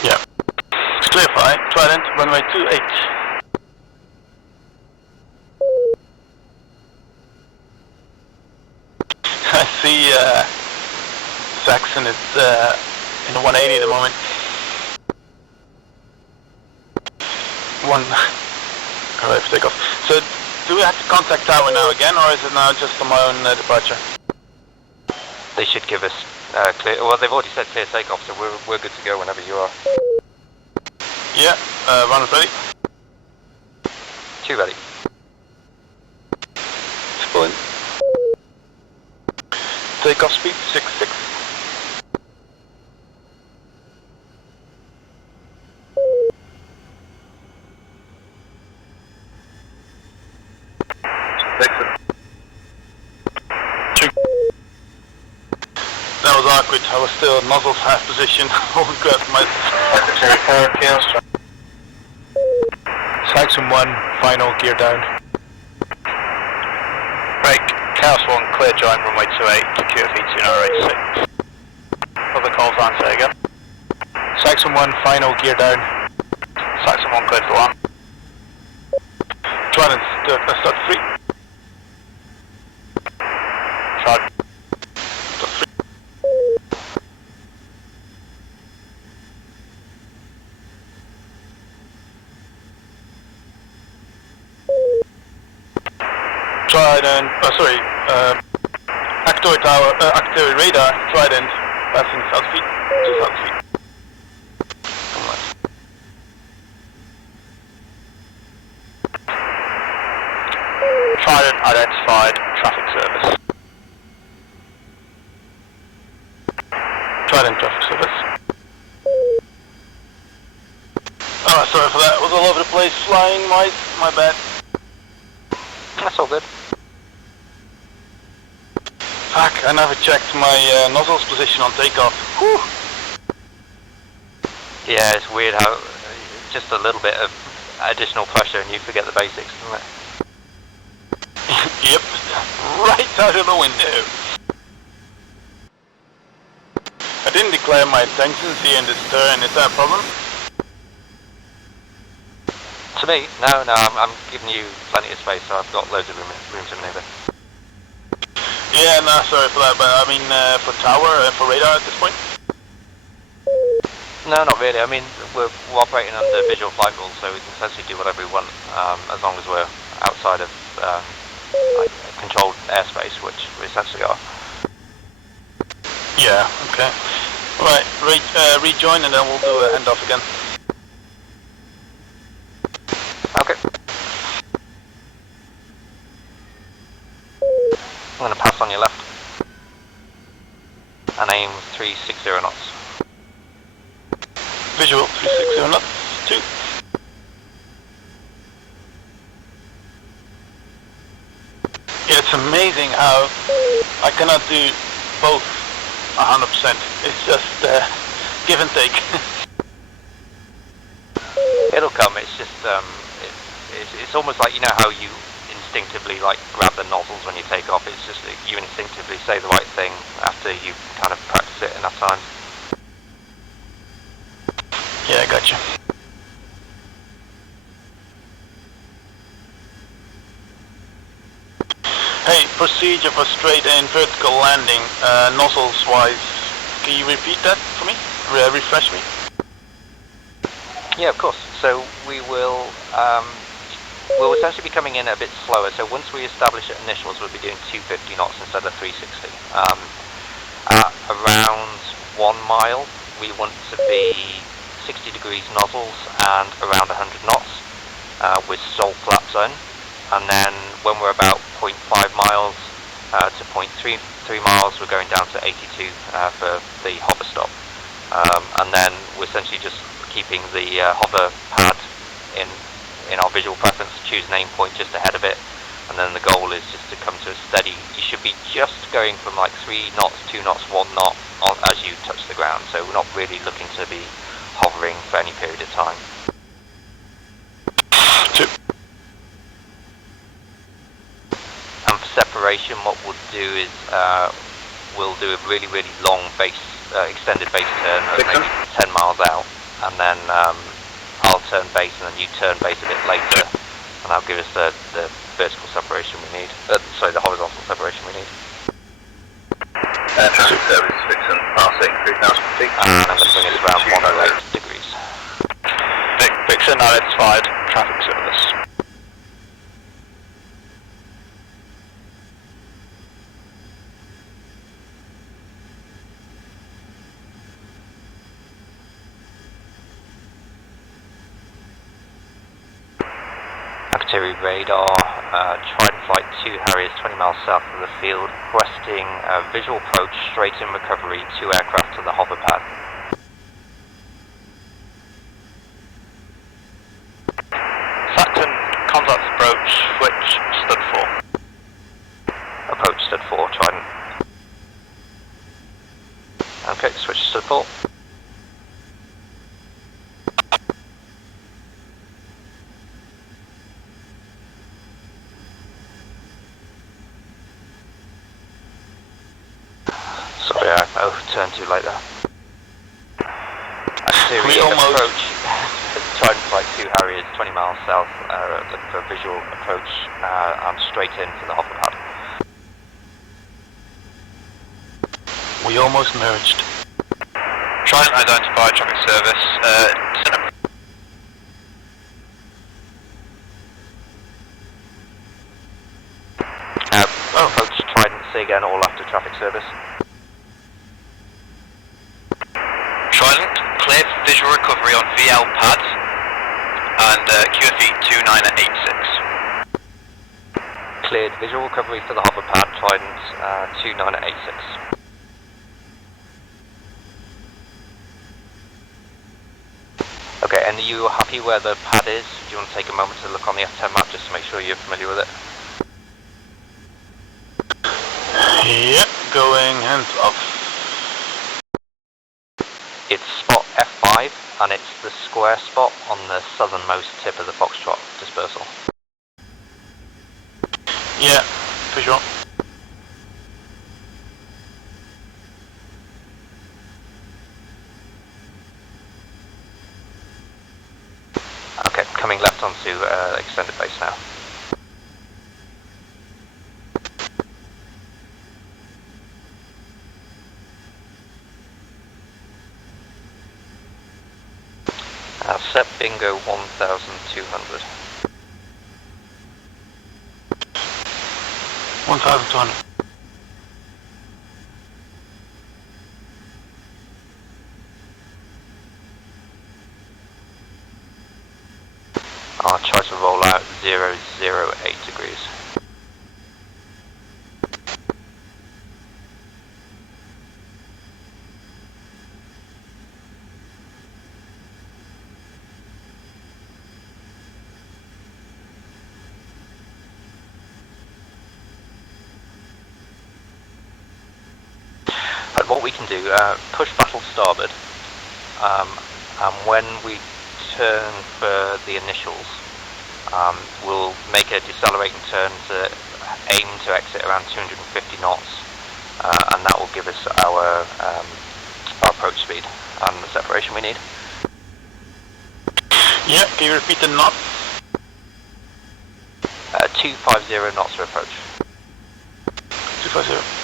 Yeah. It's clear fly, Trident, runway 28. I see Saxon is in a 180 at the moment. Alright, for takeoff. So, do we have to contact Tower now again, or is it now just on my own departure? They should give us clear. Well, they've already said clear takeoff, so we're good to go whenever you are. Yeah, runway 30. 2 ready. Pull in. Takeoff speed 66. That was awkward. I was still nozzles half position. Oh god, my secretary power chaos. Saxon 1, final gear down. Break, Chaos 1, clear joint, runway 28, QFE 2986. Other call signs, there you go. Saxon 1, final gear down. Saxon 1, clear for land. Trident, start 3. Trident. Start 3. Trident, Actory Tower, Actory Radar, Trident, passing south feet, to south feet. Come on. Trident identified, traffic service. Trident traffic service. Oh, sorry for that, it was all over the place, flying wise, my bad. That's all good. Fuck, I never checked my nozzles position on takeoff. Whew. Yeah, it's weird how just a little bit of additional pressure and you forget the basics, isn't it? Yep, right out of the window. I didn't declare my intentions here in this turn, is that a problem? To me, no, I'm giving you plenty of space, so I've got loads of room to maneuver. Yeah, no, sorry for that, but I mean for tower, for radar at this point? No, not really. I mean, we're operating under visual flight rules, so we can essentially do whatever we want, as long as we're outside of like controlled airspace, which we essentially are. Yeah, okay. Right, rejoin and then we'll do a handoff again. Okay. I'm going to pass on your left. And aim 360 knots. Visual, 360 knots, 2. Yeah, it's amazing how I cannot do both 100%. It's just give and take. It'll come. It's just it's almost like, you know how you instinctively like grab the nozzles when you take off. It's just that you instinctively say the right thing after you kind of practice it enough times. Yeah, I gotcha. Hey, procedure for straight in vertical landing, nozzles wise. Can you repeat that for me? Refresh me. Yeah, of course. So we will we'll essentially be coming in a bit slower. So once we establish at initials, we'll be doing 250 knots instead of 360. At around 1 mile, we want to be 60 degrees nozzles and around 100 knots with sole flap zone. And then when we're about 0.5 miles to 0.3 3 miles, we're going down to 82 for the hover stop. And then we're essentially just keeping the hover pad in our visual preference, choose an aim point just ahead of it, and then the goal is just to come to a steady. You should be just going from like 3 knots, 2 knots, 1 knot as you touch the ground, so we're not really looking to be hovering for any period of time. And for separation, what we'll do is we'll do a really long base, extended base turn of maybe 10 miles out, and then I'll turn base and then you turn base a bit later, and that'll give us the vertical separation we need. Sorry, the horizontal separation we need. Traffic service, Vixen, passing 3,000 feet. And I'm going to bring us around 108 degrees. Vixen identified, traffic service. Artillery radar, Trident Flight 2 Harriers 20 miles south of the field, requesting visual approach, straight in recovery, 2 aircraft to the hover pad. Saxon, contact approach, switch, stud 4. Approach stud 4, Trident. Okay, switch to stud 4. Sorry, I overturned too late there. Artillery approach, Trident Flight 2 Harriers 20 miles south, looking for a visual approach, and straight in for the hover pad. We almost merged. Trident identified, traffic service, center. Approach Trident, say again, all after traffic service. Trident, cleared for visual recovery on VL pad and QFE 2986. Cleared visual recovery for the hover pad, Trident 2986. Okay, and are you happy where the pad is? Do you want to take a moment to look on the F10 map just to make sure you're familiar with it? Yep, going hands off. It's spot F5, and it's the square spot on the southernmost tip of the Foxtrot dispersal. Yeah, visual. Okay, coming left onto extended base now. Set bingo 1,200. 1,200. I'll try to roll out 008 degrees. What we can do, push battle starboard, and when we turn for the initials, we'll make a decelerating turn to aim to exit around 250 knots, and that will give us our approach speed and the separation we need. Yeah, can you repeat the knot? 250 knots for approach. 250.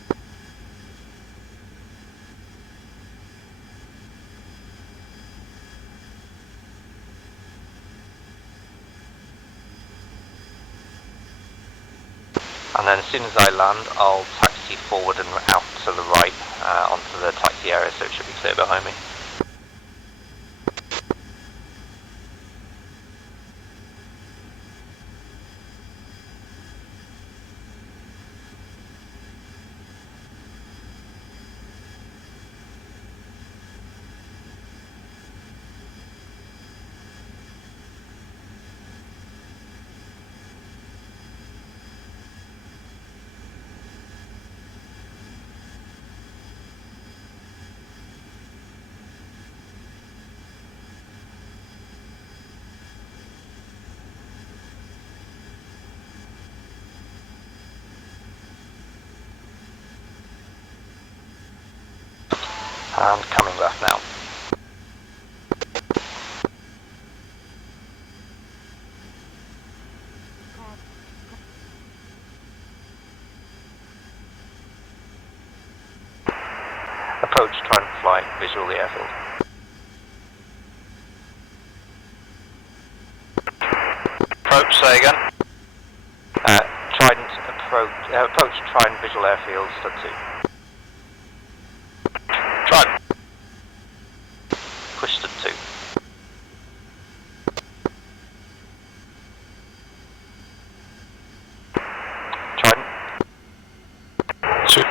And then as soon as I land, I'll taxi forward and out to the right onto the taxi area, so it should be clear behind me. And coming left now. Approach Trident flight, visual the airfield. Approach, say again. Approach Trident visual airfield, stud 2. Trident. Push stud 2. Trident. 2.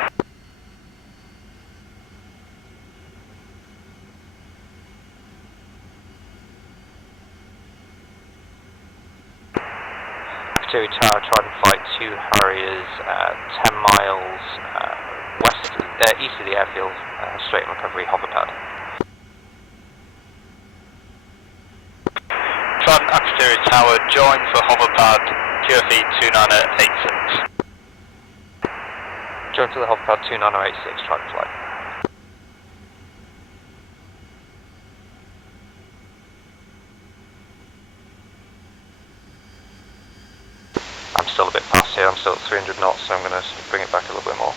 Activity Tower, Trident flight 2 Harriers, 10 miles east of the airfield, straight in recovery, hover pad. Trident Exterior Tower, join for hover pad, QFE 2986. Join to the hover pad 29086, Trident flight. I'm still a bit fast here, I'm still at 300 knots, so I'm going to bring it back a little bit more.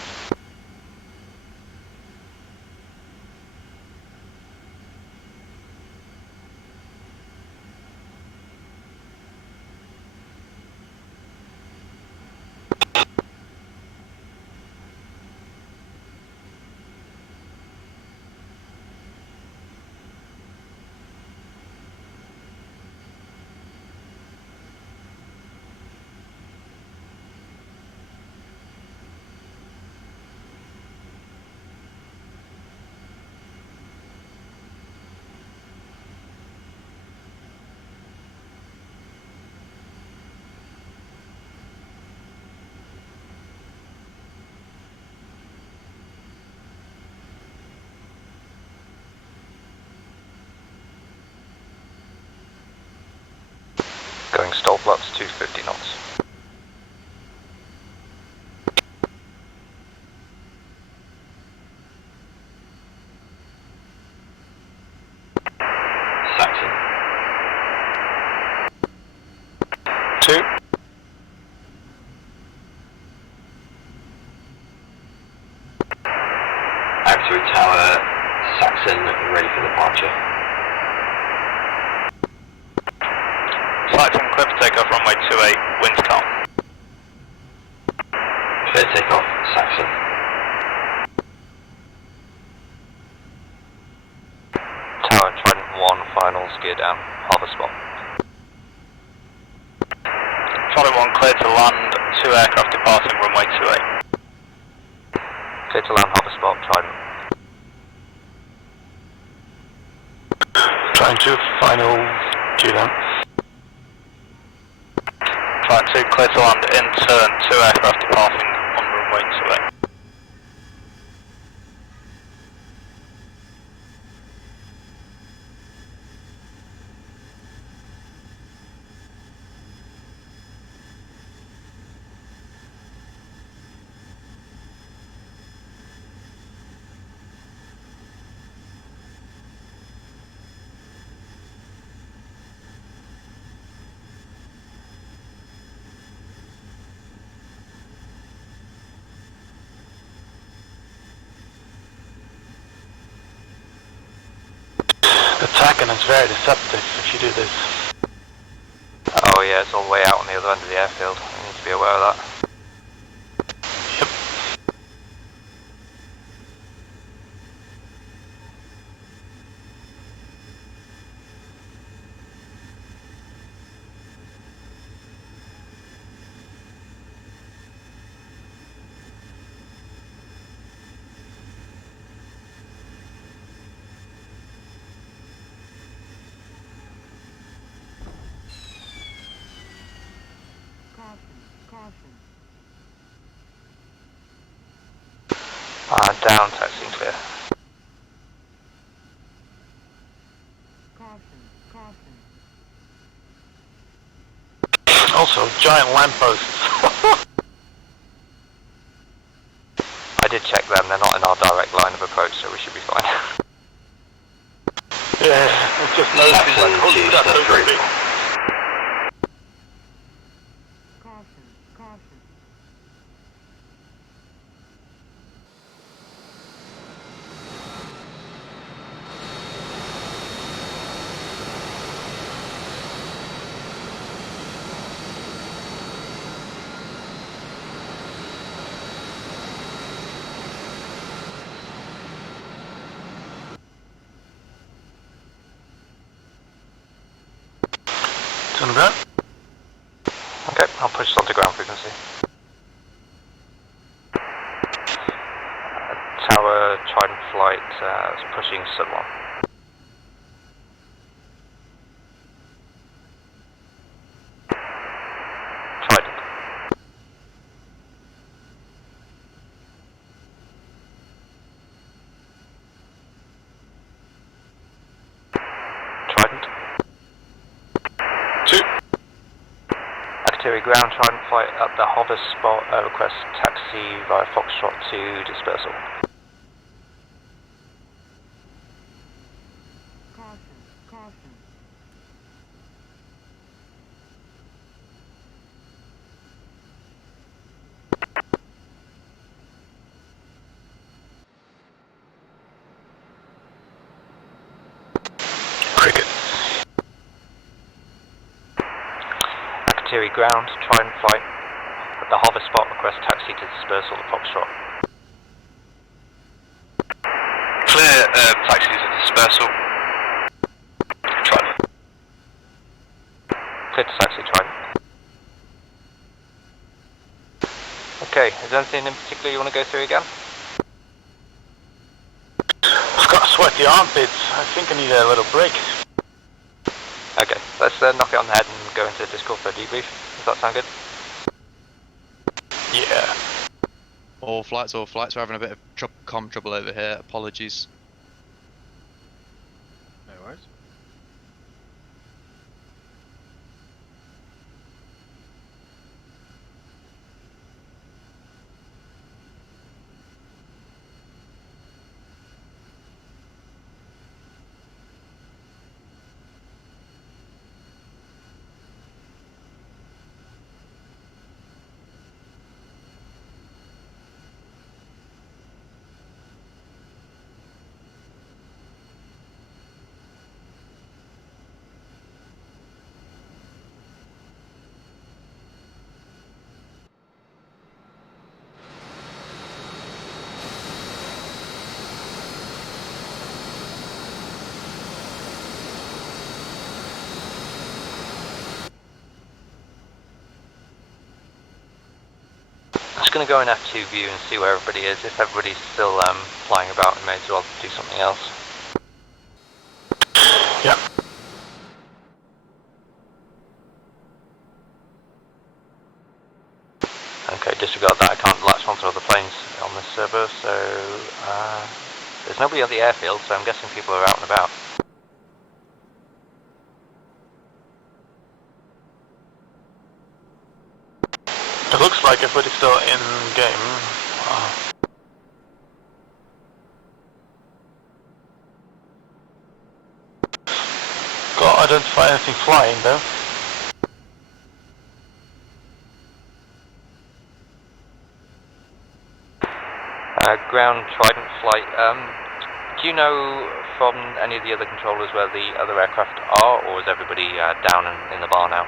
Going stall flux 250 knots. Saxon. 2. Auxiliary Tower, Saxon, ready for departure. Saxon, clear for takeoff, runway 28, winds calm. Clear takeoff, Saxon. Tower, Trident 1, finals, gear down, hover spot. Trident 1, clear to land, 2 aircraft departing, runway 28. Clear to land, hover spot, Trident. Trying to final G down. Trident 2, clear to land, in turn, 2 aircraft departing on runway 28. The tack and it's very deceptive if you do this. Oh yeah, it's all the way out on the other end of the airfield. You need to be aware of that. Yep. Caution. Down, taxiing clear. Caution. Also, giant lampposts. I did check them, they're not in our direct line of approach, so we should be fine. Yeah, it's just noticing Saxon like, holy to crap, step those are through. big. Caution, caution. Turn them down. Okay, I'll push onto ground frequency. Tower Trident flight is pushing sub 1. Trident. Trident. 2. Akatiri ground Trident flight at the hover spot, request taxi via Foxtrot to dispersal. Caution, caution. Cricket. Akatiri ground Trident flight at the hover spot, request taxi to dispersal at Foxtrot. Clear taxis at dispersal. Trident. Clear to taxi Trident. Okay, is there anything in particular you want to go through again? I've got sweaty armpits. I think I need a little break. Okay, let's knock it on the head and go into Discord for a debrief. Does that sound good? Yeah. All flights, we're having a bit of comm trouble over here. Apologies. No worries. I'm just going to go in F2 view and see where everybody is. If everybody's still flying about, we may as well do something else. Yeah. Okay, disregard that. I can't latch onto other planes on this server, so there's nobody on the airfield, so I'm guessing people are out and about. It looks like everybody's still in game. Can't identify anything flying though. Ground Trident flight. Do you know from any of the other controllers where the other aircraft are, or is everybody down in the bar now?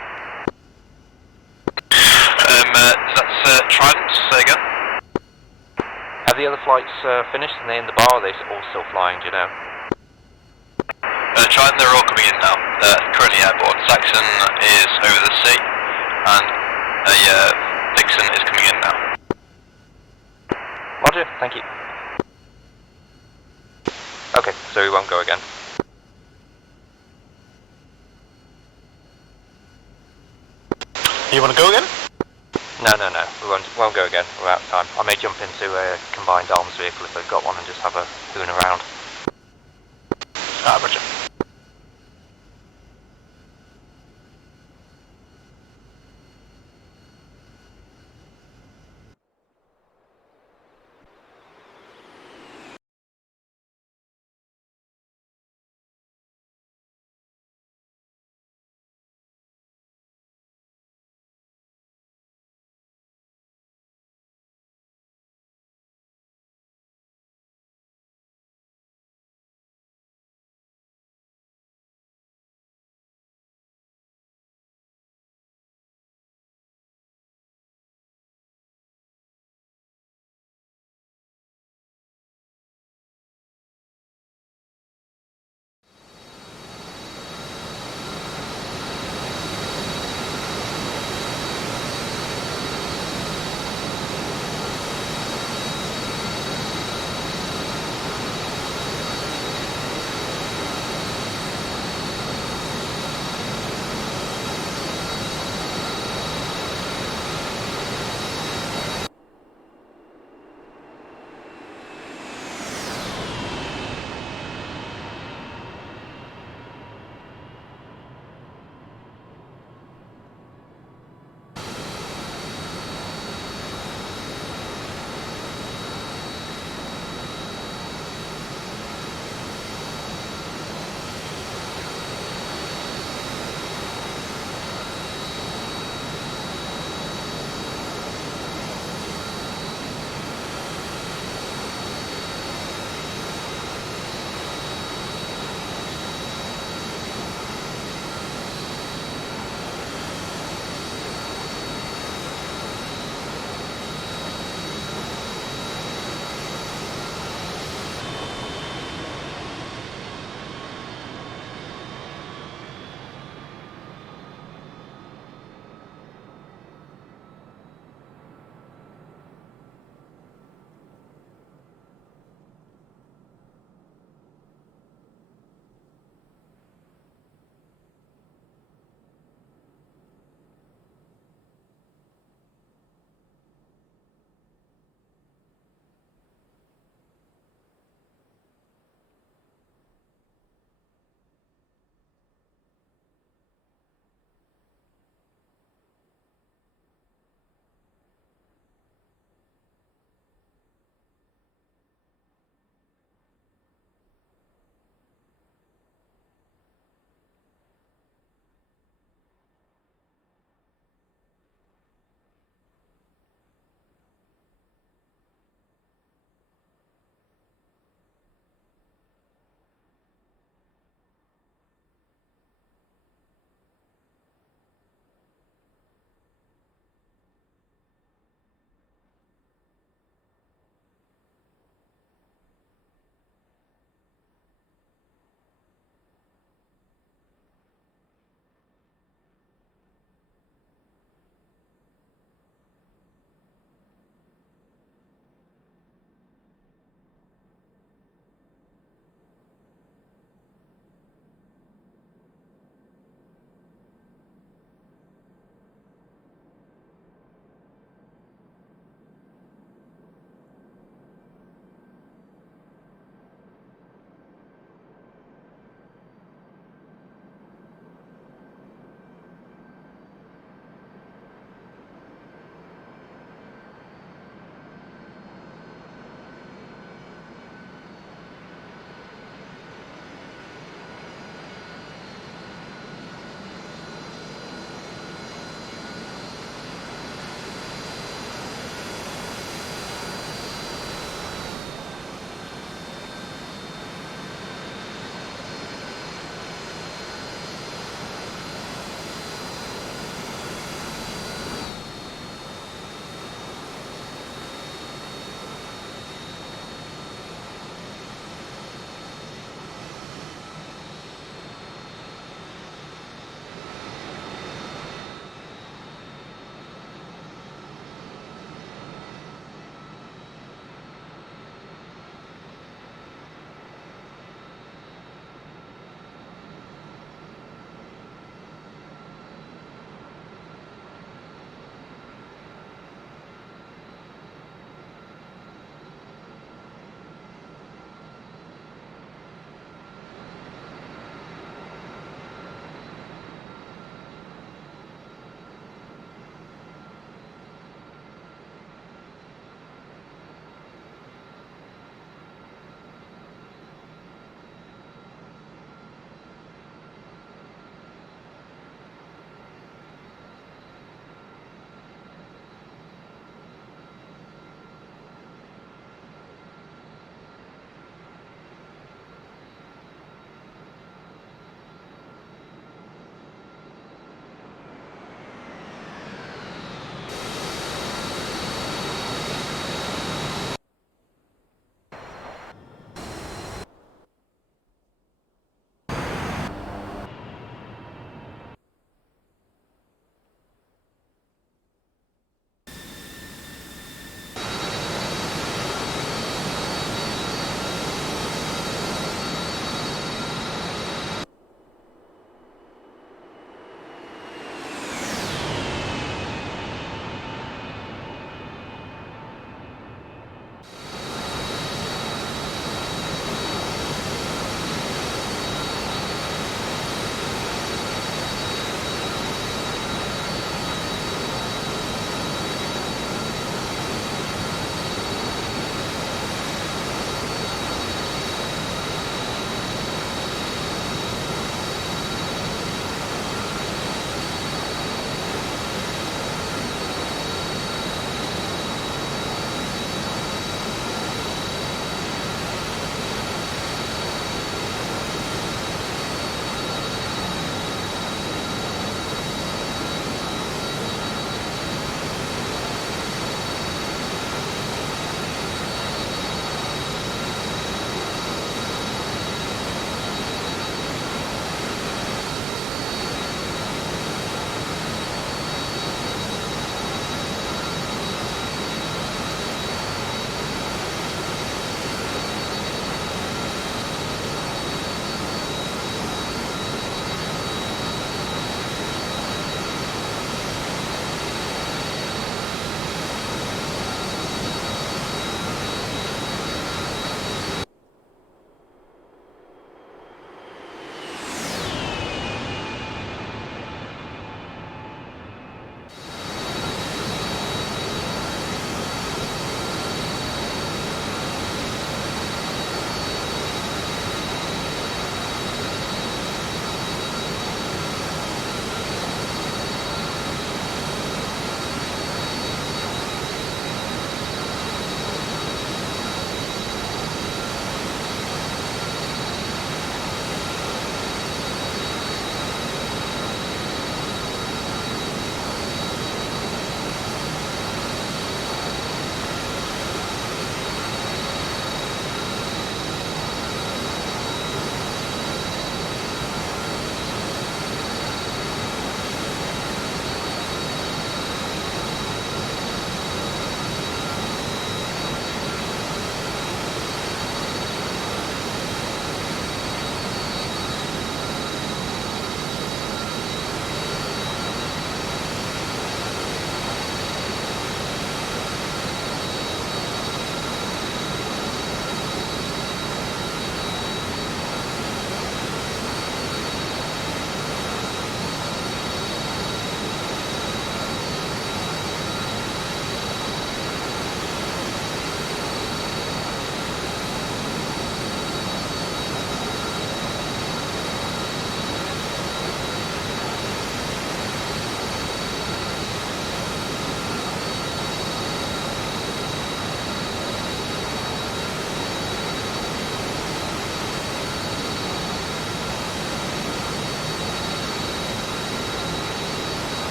That's Trident, say again. Have the other flights finished and they in the bar, or are they all still flying, do you know? Trident, they're all coming in now. Currently airborne. Saxon is over the sea, and Dixon is coming in now. Roger, thank you. Okay, so we won't go again. You want to go again? No, we won't go again. We're out of time. I may jump into a combined arms vehicle if they've got one and just have a hoon around.